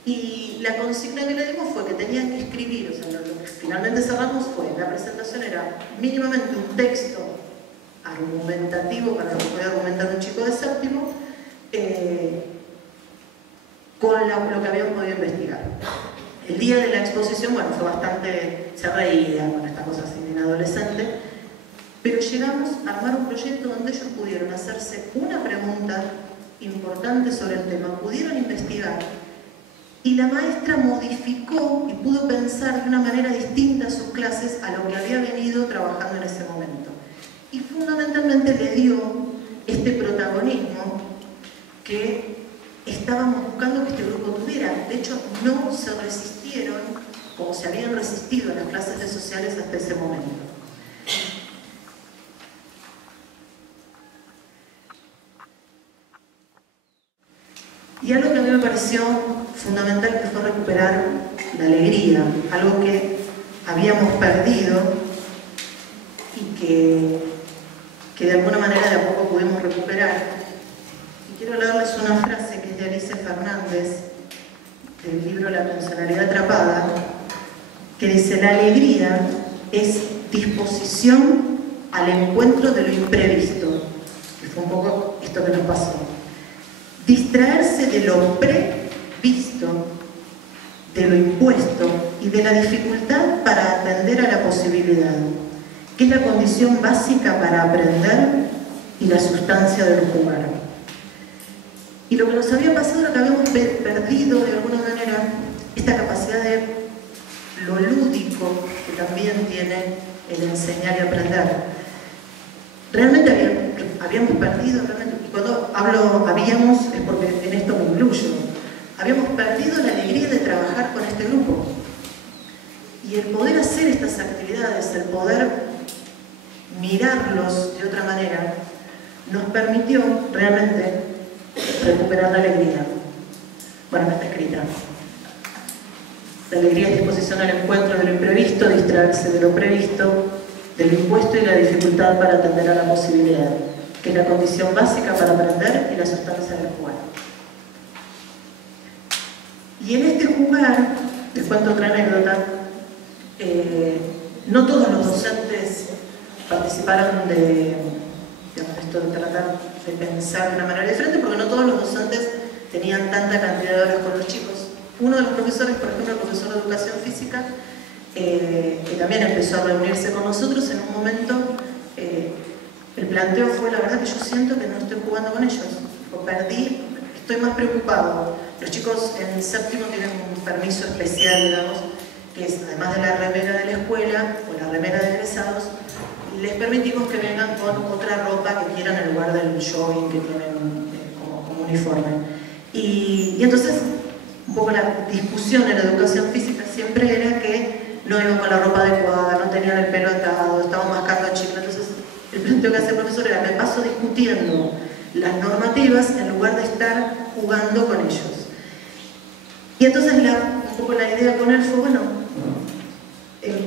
Y la consigna que le dimos fue que tenían que escribir, o sea, lo que finalmente cerramos fue, la presentación era mínimamente un texto argumentativo para lo que puede argumentar un chico de séptimo, con lo que habían podido investigar. El día de la exposición, bueno, fue bastante, se reía con esta cosa así de adolescente, pero llegamos a armar un proyecto donde ellos pudieron hacerse una pregunta importante sobre el tema, pudieron investigar, y la maestra modificó y pudo pensar de una manera distinta sus clases a lo que había venido trabajando en ese momento. Y fundamentalmente le dio este protagonismo que estábamos buscando que este grupo tuviera. De hecho, no se resistieron como se habían resistido en las clases de sociales hasta ese momento. Y algo que a mí me pareció fundamental que fue recuperar la alegría, algo que habíamos perdido y que de alguna manera de a poco pudimos recuperar. Y quiero leerles una frase que es de Alice Fernández, del libro La personalidad atrapada, que dice: la alegría es disposición al encuentro de lo imprevisto, que fue un poco esto que nos pasó. Distraerse de lo previsto, de lo impuesto y de la dificultad para atender a la posibilidad, que es la condición básica para aprender y la sustancia del jugar. Y lo que nos había pasado era que habíamos perdido de alguna manera esta capacidad de lo lúdico que también tiene el enseñar y aprender. Realmente habíamos perdido, y cuando hablo habíamos es porque en esto me incluyo, habíamos perdido la alegría de trabajar con este grupo. Y el poder hacer estas actividades, el poder mirarlos de otra manera, nos permitió realmente recuperar la alegría. Bueno, está escrita. La alegría es disposición al encuentro de lo imprevisto, distraerse de lo previsto, de lo impuesto y la dificultad para atender a la posibilidad, que es la condición básica para aprender y la sustancia del jugar. Y en este jugar, les cuento otra anécdota, no todos los docentes participaron de esto de tratar de pensar de una manera diferente, porque no todos los docentes tenían tanta cantidad de horas con los chicos. Uno de los profesores, por ejemplo, el profesor de educación física, que también empezó a reunirse con nosotros en un momento, el planteo fue: la verdad que yo siento que no estoy jugando con ellos, o perdí, estoy más preocupado. Los chicos en séptimo tienen un permiso especial, digamos, que es, además de la remera de la escuela o la remera de egresados, les permitimos que vengan con otra ropa que quieran en lugar del jogging que tienen como uniforme. Y entonces, un poco la discusión en la educación física siempre era que no iban con la ropa adecuada, no tenían el pelo atado, estaban mascando chicle. Entonces, el planteo que hace el profesor era: me paso discutiendo las normativas en lugar de estar jugando con ellos. Y entonces un poco la idea con él fue: bueno,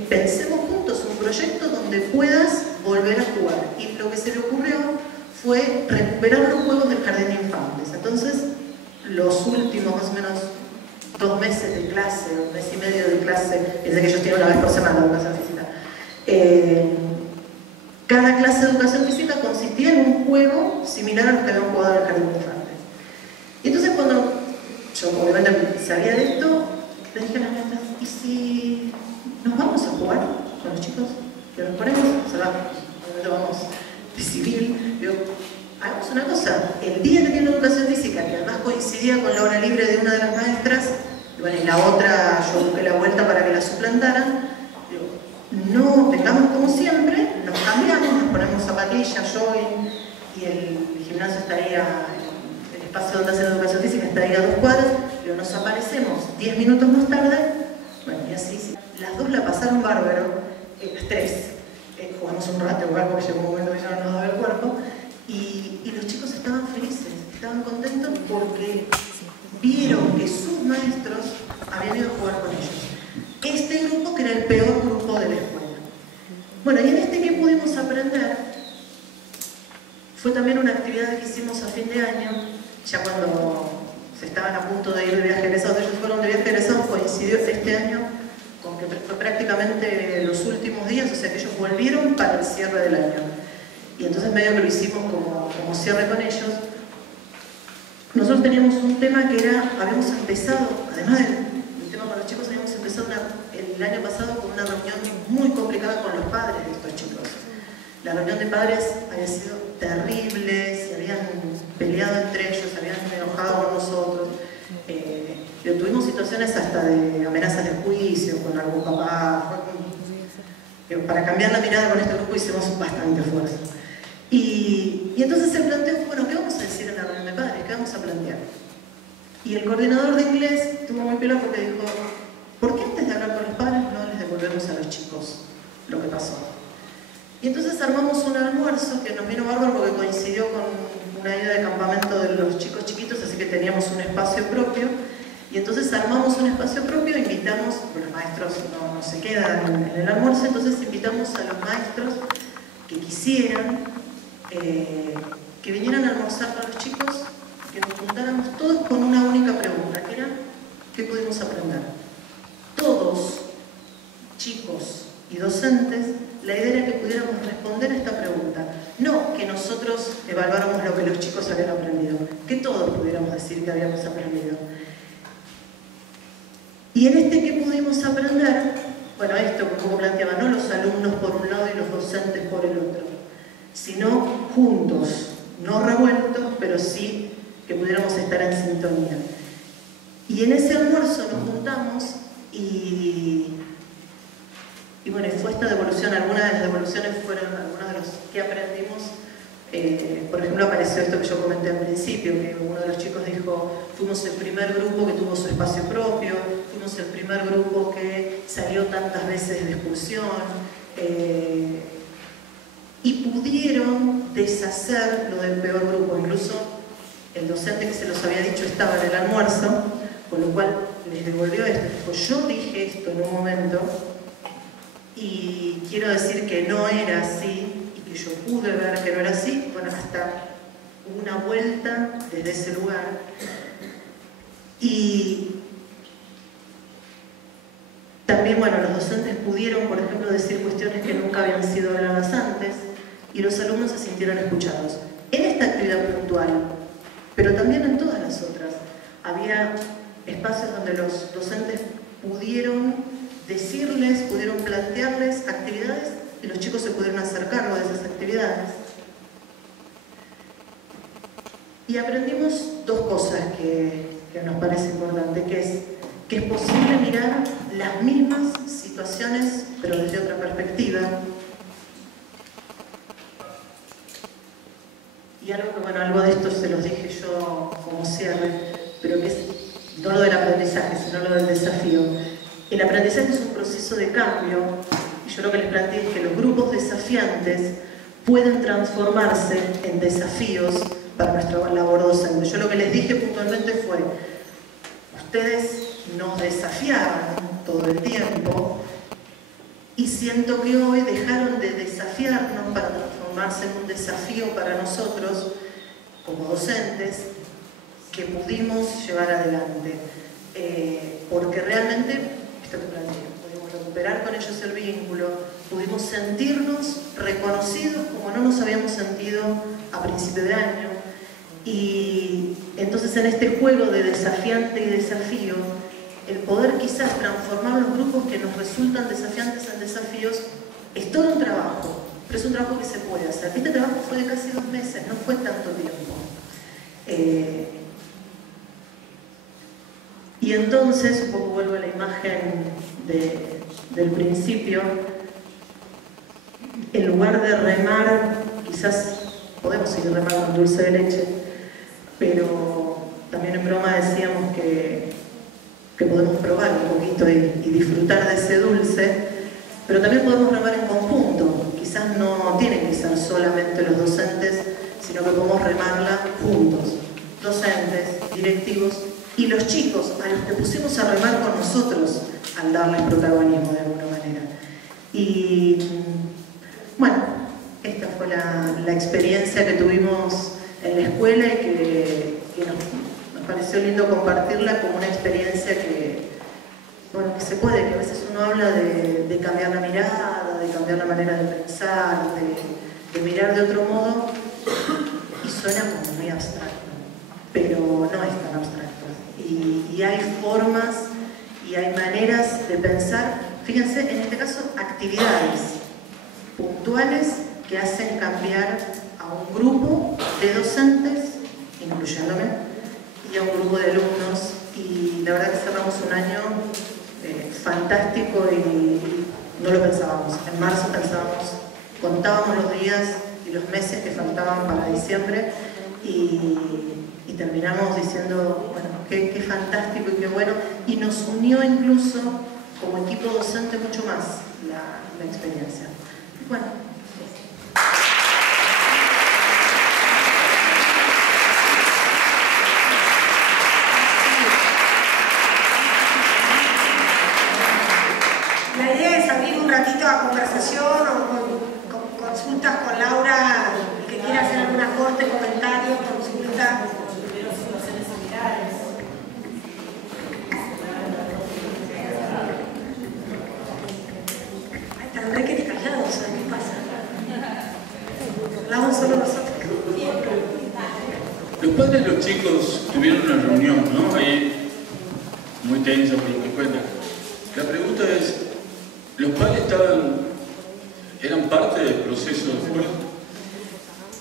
pensemos juntos un proyecto donde puedas volver a jugar. Y lo que se le ocurrió fue recuperar los juegos del jardín de infantes. Entonces, los últimos más o menos 2 meses de clase, 1 mes y medio de clase, desde que ellos tienen una vez por semana de educación física, cada clase de educación física consistía en un juego similar a los que habían jugado en el jardín de infantes. Y entonces, cuando yo obviamente sabía de esto, le dije a las niñas: ¿y si nos vamos a jugar con los chicos? ¿Que nos ponemos? O sea, obviamente vamos de civil. Digo, hagamos una cosa: el día que tiene educación física, que además coincidía con la hora libre de una de las maestras, y bueno, y la otra yo busqué la vuelta para que la suplantaran, digo, no vengamos como siempre, nos cambiamos, nos ponemos zapatillas, jogging, y el gimnasio estaría, el espacio donde hacen educación física estaría a 2 cuadras, pero nos aparecemos 10 minutos más tarde. Bueno, y así, sí. Las dos la pasaron bárbaro, las 3. Jugamos un rato igual porque llegó un momento que ya no nos daba el cuerpo, y los chicos estaban felices, estaban contentos porque vieron que sus maestros habían ido a jugar con ellos. Este grupo, que era el peor grupo de la escuela. Bueno, y en este que pudimos aprender, fue también una actividad que hicimos a fin de año, ya cuando se estaban a punto de ir de viaje egresados. Ellos fueron de viaje egresados, coincidió este año con que fue prácticamente los últimos días, o sea que ellos volvieron para el cierre del año. Y entonces medio que lo hicimos como cierre con ellos. Nosotros teníamos un tema que era, habíamos empezado, además del tema con los chicos, habíamos empezado el año pasado con una reunión muy complicada con los padres de estos chicos. La reunión de padres había sido terrible, se habían peleado entre ellos, se habían enojado con nosotros. Tuvimos situaciones hasta de amenazas de juicio con algún papá. Para cambiar la mirada con este grupo hicimos bastante esfuerzo. Y entonces el planteo fue: bueno, ¿qué vamos a decir en la reunión de padres? ¿Qué vamos a plantear? Y el coordinador de inglés estuvo muy piola porque dijo: ¿por qué antes de hablar con los padres no les devolvemos a los chicos lo que pasó? Y entonces armamos un almuerzo que nos vino bárbaro porque coincidió con una ida de campamento de los chicos chiquitos, así que teníamos un espacio propio. Y entonces armamos un espacio propio, invitamos, los maestros no se quedan en el almuerzo, entonces invitamos a los maestros que quisieran, que vinieran a almorzar con los chicos, que nos juntáramos todos con una única pregunta, que era: ¿qué pudimos aprender? Todos, chicos y docentes, la idea era que pudiéramos responder a esta pregunta. No que nosotros evaluáramos lo que los chicos habían aprendido, que todos pudiéramos decir que habíamos aprendido. Y en este que pudimos aprender, bueno, esto como planteaba, no los alumnos por un lado y los docentes por el otro, sino juntos, no revueltos, pero sí que pudiéramos estar en sintonía. Y en ese almuerzo nos juntamos y bueno, fue esta devolución. Algunas de las devoluciones fueron algunos de los que aprendimos. Por ejemplo, apareció esto que yo comenté al principio, que uno de los chicos dijo: fuimos el primer grupo que tuvo su espacio propio, fuimos el primer grupo que salió tantas veces de excursión, y pudieron deshacer lo del peor grupo. Incluso el docente que se los había dicho estaba en el almuerzo, con lo cual les devolvió esto. Dijo: yo dije esto en un momento y quiero decir que no era así, y que yo pude ver que no era así. Bueno, hasta una vuelta desde ese lugar. Y también, bueno, los docentes pudieron, por ejemplo, decir cuestiones que nunca habían sido habladas antes, y los alumnos se sintieron escuchados. en esta actividad puntual, pero también en todas las otras. Había espacios donde los docentes pudieron decirles, pudieron plantearles actividades y los chicos se pudieron hacer cargo de esas actividades. Y aprendimos dos cosas que nos parece importante, que es posible mirar las mismas situaciones, pero desde otra perspectiva. Y algo que, bueno, algo de esto se los dije yo como cierre, pero que es no lo del aprendizaje, sino lo del desafío. El aprendizaje es un proceso de cambio, y yo lo que les planteé es que los grupos desafiantes pueden transformarse en desafíos para nuestra labor docente. Yo lo que les dije puntualmente fue, ustedes nos desafiaban todo el tiempo y siento que hoy dejaron de desafiarnos para transformarse en un desafío para nosotros como docentes que pudimos llevar adelante. Porque realmente, esto que planteé, pudimos recuperar con ellos el vínculo, pudimos sentirnos reconocidos como no nos habíamos sentido a principio de año. Y entonces en este juego de desafiante y desafío, el poder quizás transformar los grupos que nos resultan desafiantes en desafíos es todo un trabajo, pero es un trabajo que se puede hacer. Este trabajo fue de casi 2 meses, no fue tanto tiempo. Y entonces, un poco vuelvo a la imagen del principio, en lugar de remar, quizás podemos seguir remando con dulce de leche, pero también en broma decíamos que podemos probar un poquito y disfrutar de ese dulce, pero también podemos remar en conjunto. Quizás no tienen que ser solamente los docentes, sino que podemos remarla juntos, docentes, directivos y los chicos a los que pusimos a remar con nosotros al darles protagonismo de alguna manera. Y bueno, esta fue la experiencia que tuvimos en la escuela y que nos pareció lindo compartirla como una experiencia que, bueno, que se puede, que a veces uno habla de cambiar la mirada, de cambiar la manera de pensar, de mirar de otro modo, y suena como muy abstracto, pero no es tan abstracto. Y hay formas y hay maneras de pensar, fíjense, en este caso, actividades puntuales que hacen cambiar a un grupo de docentes, incluyéndome, y a un grupo de alumnos, y la verdad que cerramos un año fantástico y no lo pensábamos. En marzo pensábamos, contábamos los días y los meses que faltaban para diciembre y terminamos diciendo, bueno, qué fantástico y qué bueno, y nos unió incluso como equipo docente mucho más la experiencia. Bueno. La idea es abrir un ratito a conversación o con consultas con Laura, que quiera hacer algún aporte, comentario, consulta. Ay, están re que callados, ¿sabes qué pasa? Hablamos solo nosotros. Los padres de los chicos tuvieron una reunión, ¿no? Ahí, muy tensa por lo que cuentan. La pregunta es, ¿los padres eran parte del proceso después?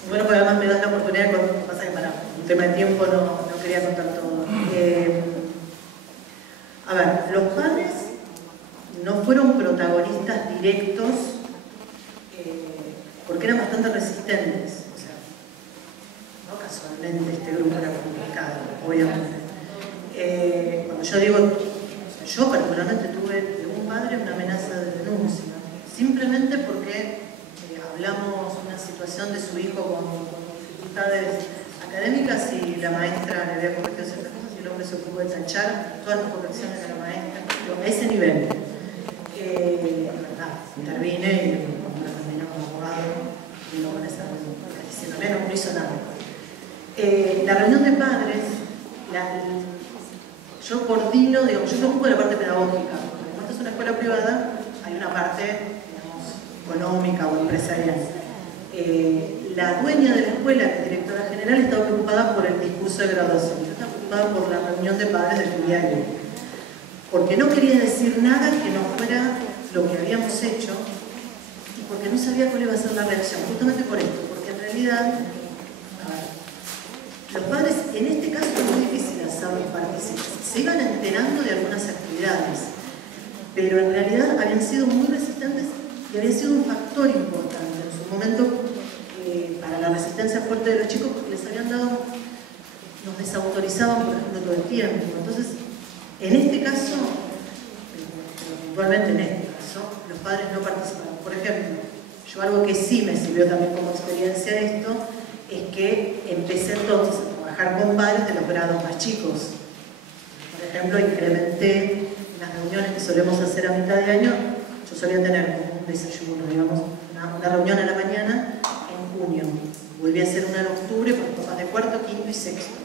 Bueno, pues además me das la oportunidad, pasa que para un tema de tiempo no quería contar todo. A ver, los padres no fueron protagonistas directos porque eran bastante resistentes. O sea, no casualmente este grupo era complicado, obviamente. Cuando yo digo, yo particularmente tuve de un padre una amenaza de denuncia, simplemente porque hablamos una situación de su hijo con dificultades académicas y la maestra le había corregido ciertas cosas y el hombre se ocupó de tachar todas las correcciones de la maestra, a ese nivel. Intervine y me terminó como abogado y no con esa diciendo, menos, no hizo nada. La reunión de padres, yo coordino, digamos, yo me ocupo de la parte pedagógica, porque como esta es una escuela privada, hay una parte, digamos, económica o empresarial. la dueña de la escuela, la directora general, estaba preocupada por el discurso de graduación, yo estaba preocupada por la reunión de padres de Julián, porque no quería decir nada que no fuera lo que habíamos hecho y porque no sabía cuál iba a ser la reacción, justamente por esto, porque en realidad los padres, en este caso es muy difícil hacerlos partícipes, se iban enterando de algunas actividades, pero en realidad habían sido muy resistentes y había sido un factor importante en su momento para la resistencia fuerte de los chicos, porque les habían dado, nos desautorizaban, por ejemplo, todo el tiempo. Entonces, en este caso, puntualmente en este caso, los padres no participaron. Por ejemplo, yo algo que sí me sirvió también como experiencia esto, es que empecé entonces a trabajar con padres de los grados más chicos. Por ejemplo, incrementé las reuniones que solemos hacer a mitad de año. Yo solía tener como un desayuno, digamos, una reunión a la mañana en junio. Volví a hacer una en octubre con los papás de cuarto, quinto y sexto,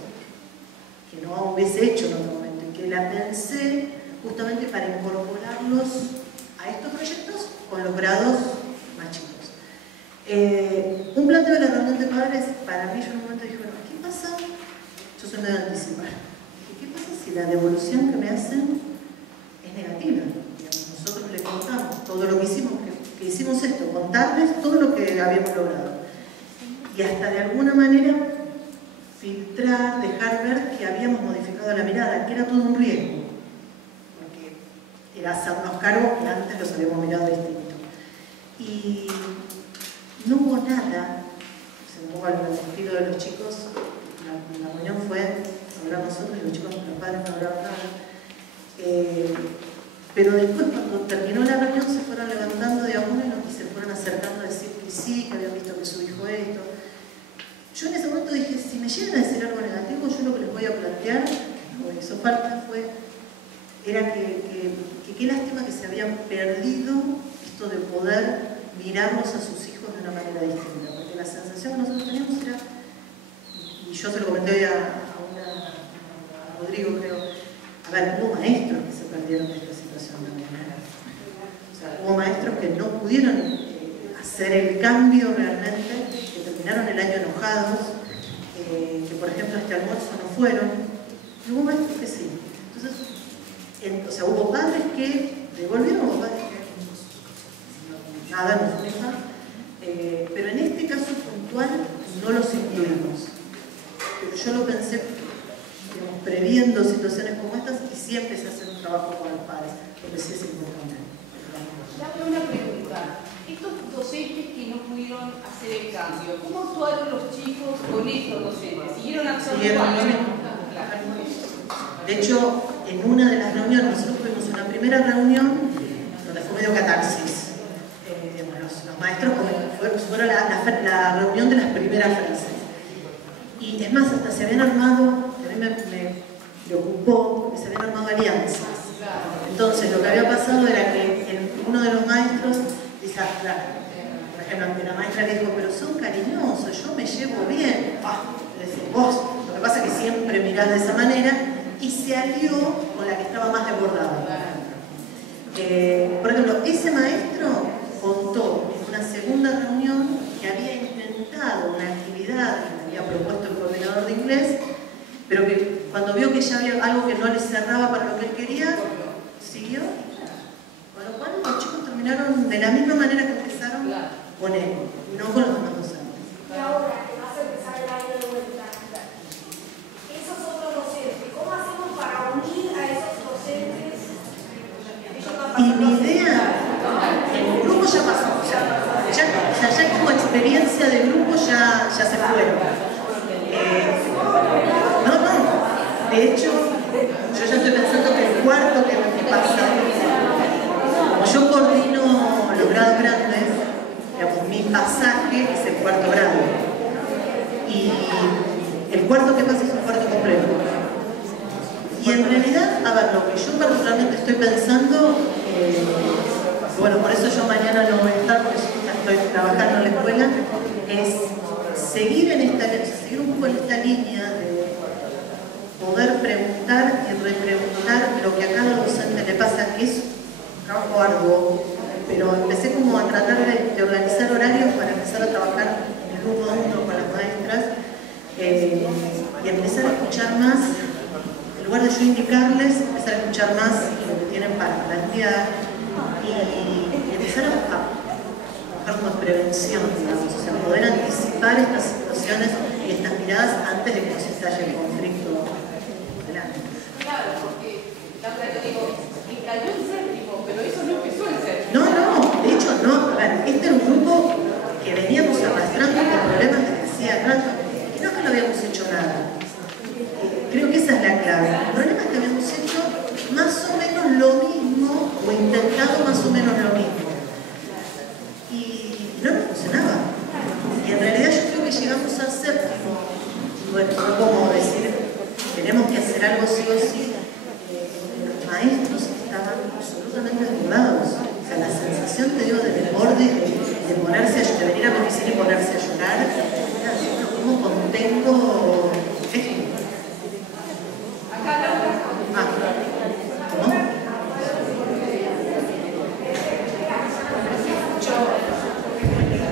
que no hubiese hecho en otro momento, y que la pensé justamente para incorporarlos a estos proyectos con los grados más chicos. Un planteo de la reunión de padres, para mí, yo en un momento dije, bueno, ¿qué pasa? Yo soy medio anticipada. ¿Qué pasa si la devolución que me hacen es negativa? Digamos, nosotros les contamos todo lo que hicimos, que hicimos esto, contarles todo lo que habíamos logrado. Y hasta de alguna manera filtrar, dejar ver que habíamos modificado la mirada, que era todo un riesgo. Porque era hacernos cargo que antes los habíamos mirado distinto. Y no hubo nada, se me pongo al estilo de los chicos, la reunión fue hablar nosotros y los chicos, los padres no hablaban nada. Pero después, cuando terminó la reunión, se fueron levantando de a uno y se fueron acercando a decir que sí, que habían visto que su hijo esto. Yo en ese momento dije, si me llegan a decir algo negativo, yo lo que les voy a plantear, lo que hizo falta era que qué lástima que se habían perdido esto de poder mirarnos a sus hijos de una manera distinta, porque la sensación que nosotros teníamos era, y yo se lo comenté hoy a Rodrigo, creo, a ver, hubo maestros que se perdieron de esta situación también, o sea, hubo maestros que no pudieron hacer el cambio realmente, que terminaron el año enojados, que por ejemplo a este almuerzo no fueron, y hubo maestros que sí. Entonces, o sea, hubo padres que devolvieron, hubo padres que nada, no fue nada, pero en este caso puntual no los incluimos. Pero yo lo pensé, digamos, previendo situaciones como estas, y sí empecé a hacer un trabajo con los padres, porque sí es importante. Dame una pregunta. Estos docentes que no pudieron hacer el cambio, ¿cómo actuaron los chicos con estos docentes? ¿Siguieron actuando igual? De hecho, en una de las reuniones, nosotros tuvimos una primera reunión donde fue medio catarsis. Los maestros fueron la reunión de las primeras frases. Y es más, hasta se habían armado, que a mí me preocupó, porque se habían armado alianzas. Entonces, lo que había pasado era que uno de los maestros dice, por ejemplo, la maestra le dijo, pero son cariñosos, yo me llevo bien. Le decía, vos, lo que pasa es que siempre mirás de esa manera, y se alió con la que estaba más desbordada. Por ejemplo, ese maestro contó en una segunda reunión que había intentado una actividad que había propuesto el coordinador de inglés, pero que cuando vio que ya había algo que no le cerraba para lo que él quería, siguió. Con lo cual los chicos terminaron de la misma manera que empezaron con él, no con los demás docentes. Y ahora que vas a empezar el año de vuelta, esos otros docentes, ¿cómo hacemos para unir a esos docentes? Y mi idea, el grupo ya pasó, ya como experiencia de grupo ya se fueron. De hecho, yo ya estoy pensando que el cuarto que me pasa, como yo coordino los grados grandes, digamos, mi pasaje es el cuarto grado. Y el cuarto que pasa es un cuarto completo. Y en realidad, a ver, lo que yo personalmente estoy pensando, bueno, por eso yo mañana no voy a estar, porque ya estoy trabajando en la escuela, es seguir un poco en esta línea de poder preguntar y repreguntar lo que a cada docente le pasa, que es un trabajo arduo, pero empecé como a tratar de organizar horarios para empezar a trabajar en el grupo 1 con las maestras y empezar a escuchar más, en lugar de yo indicarles, empezar a escuchar más lo que tienen para plantear y empezar a buscar como prevención, digamos, o sea, poder anticipar estas situaciones y estas miradas antes de que nos estalle el conflicto delante. Claro, porque yo digo, cayó en séptimo, pero eso no empezó en séptimo. No, de hecho no. A ver, este era un grupo que veníamos arrastrando con problemas desde hacía rato, y no es que no habíamos hecho nada. Creo que esa es la clave. El problema es que habíamos hecho más o menos lo mismo, o intentado más o menos lo mismo. Y no nos funcionaba. Y en realidad yo creo que llegamos al séptimo. Bueno, no como decir, tenemos que hacer algo sí o sí. Los maestros estaban absolutamente desbordados. O sea, la sensación, te digo, de desborde, de ponerse a llorar, de venir a mi oficina y ponerse a llorar. ¿Cómo contengo esto? ¿Cómo?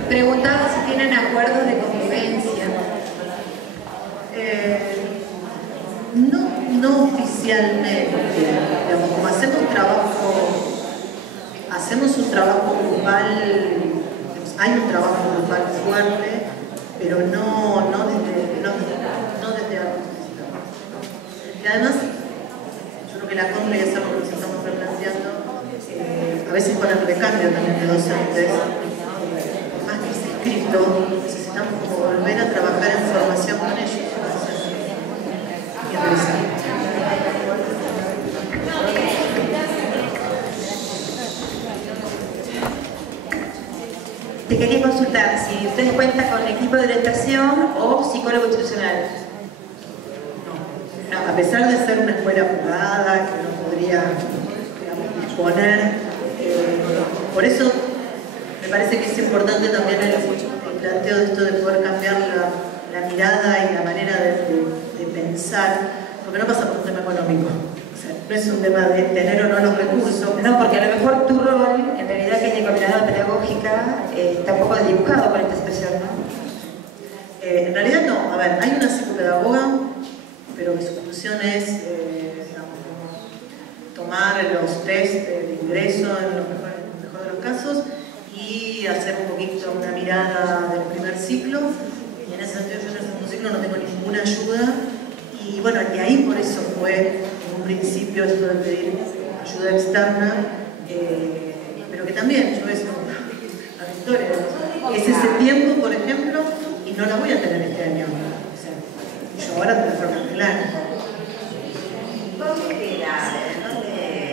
Preguntaba si tienen acuerdos de convivencia. No oficialmente, digamos, como hacemos un trabajo grupal, hay un trabajo grupal fuerte, pero no desde algo. Y además, yo creo que la compra, y eso es lo que nos estamos replanteando, a veces con el recambio también de docentes, más que ese escrito, necesitamos como volver a trabajar en formación con ellos. Y revisar. Te quería consultar si ustedes cuentan con equipo de orientación o psicólogo institucional. No, a pesar de ser una escuela privada que no podría, digamos, disponer, por eso me parece que es importante también el planteo de esto de poder cambiar la mirada y la manera de pensar, porque no pasa por un tema económico. O sea, no es un tema de tener o no los recursos. No, porque a lo mejor tu rol, en realidad que es de coordinadora pedagógica, está un poco desdibujado por esta situación, ¿no? En realidad no. A ver, hay una psicopedagoga, pero mi función es digamos, tomar los test de ingreso en el mejor de los casos y hacer un poquito una mirada del primer ciclo. Y en ese sentido yo en el segundo ciclo no tengo ninguna ayuda. Y bueno, y ahí por eso fue en un principio esto de pedir ayuda externa, pero que también yo eso, la Victoria, es ese tiempo, por ejemplo, y no la voy a tener este año. O sea, yo ahora te la tengo que arreglar.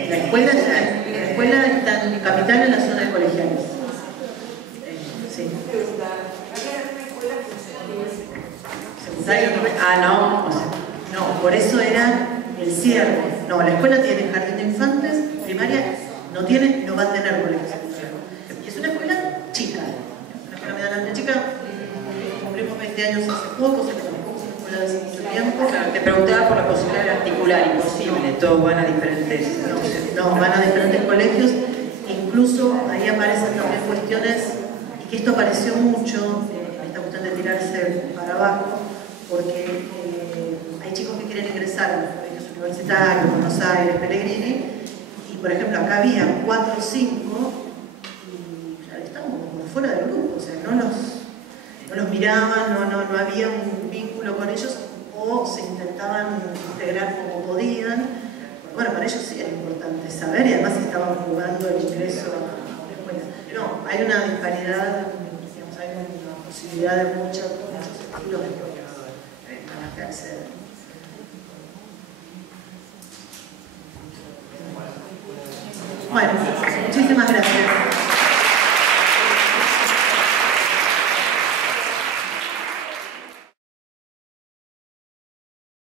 La escuela está en Capital, en la zona de colegiales. Sí. No, o sea, no, por eso era el cierre. No, la escuela tiene jardín de infantes, primaria no tiene, no va a tener colegio secundario. Y es una escuela chica, una escuela medianamente chica. Cumplimos 20 años hace poco, se tampoco es una escuela de hace mucho tiempo. Claro, te preguntaba por la posibilidad de articular, imposible, todos van a diferentes. No, van a diferentes colegios, e incluso ahí aparecen también cuestiones, y que esto apareció mucho, en esta cuestión de tirarse para abajo, porque hay chicos que quieren ingresar a los colegios universitarios, Buenos Aires, Pellegrini, y por ejemplo acá había 4 o 5, y ya estaban como fuera del grupo, o sea, no los miraban, no había un vínculo con ellos, o se intentaban integrar como podían. Bueno, para ellos sí era importante saber, y además estaban jugando el ingreso a la escuela. No, hay una disparidad, digamos, hay una posibilidad de muchos estilos de escuelas a las que acceder. Bueno, muchísimas gracias.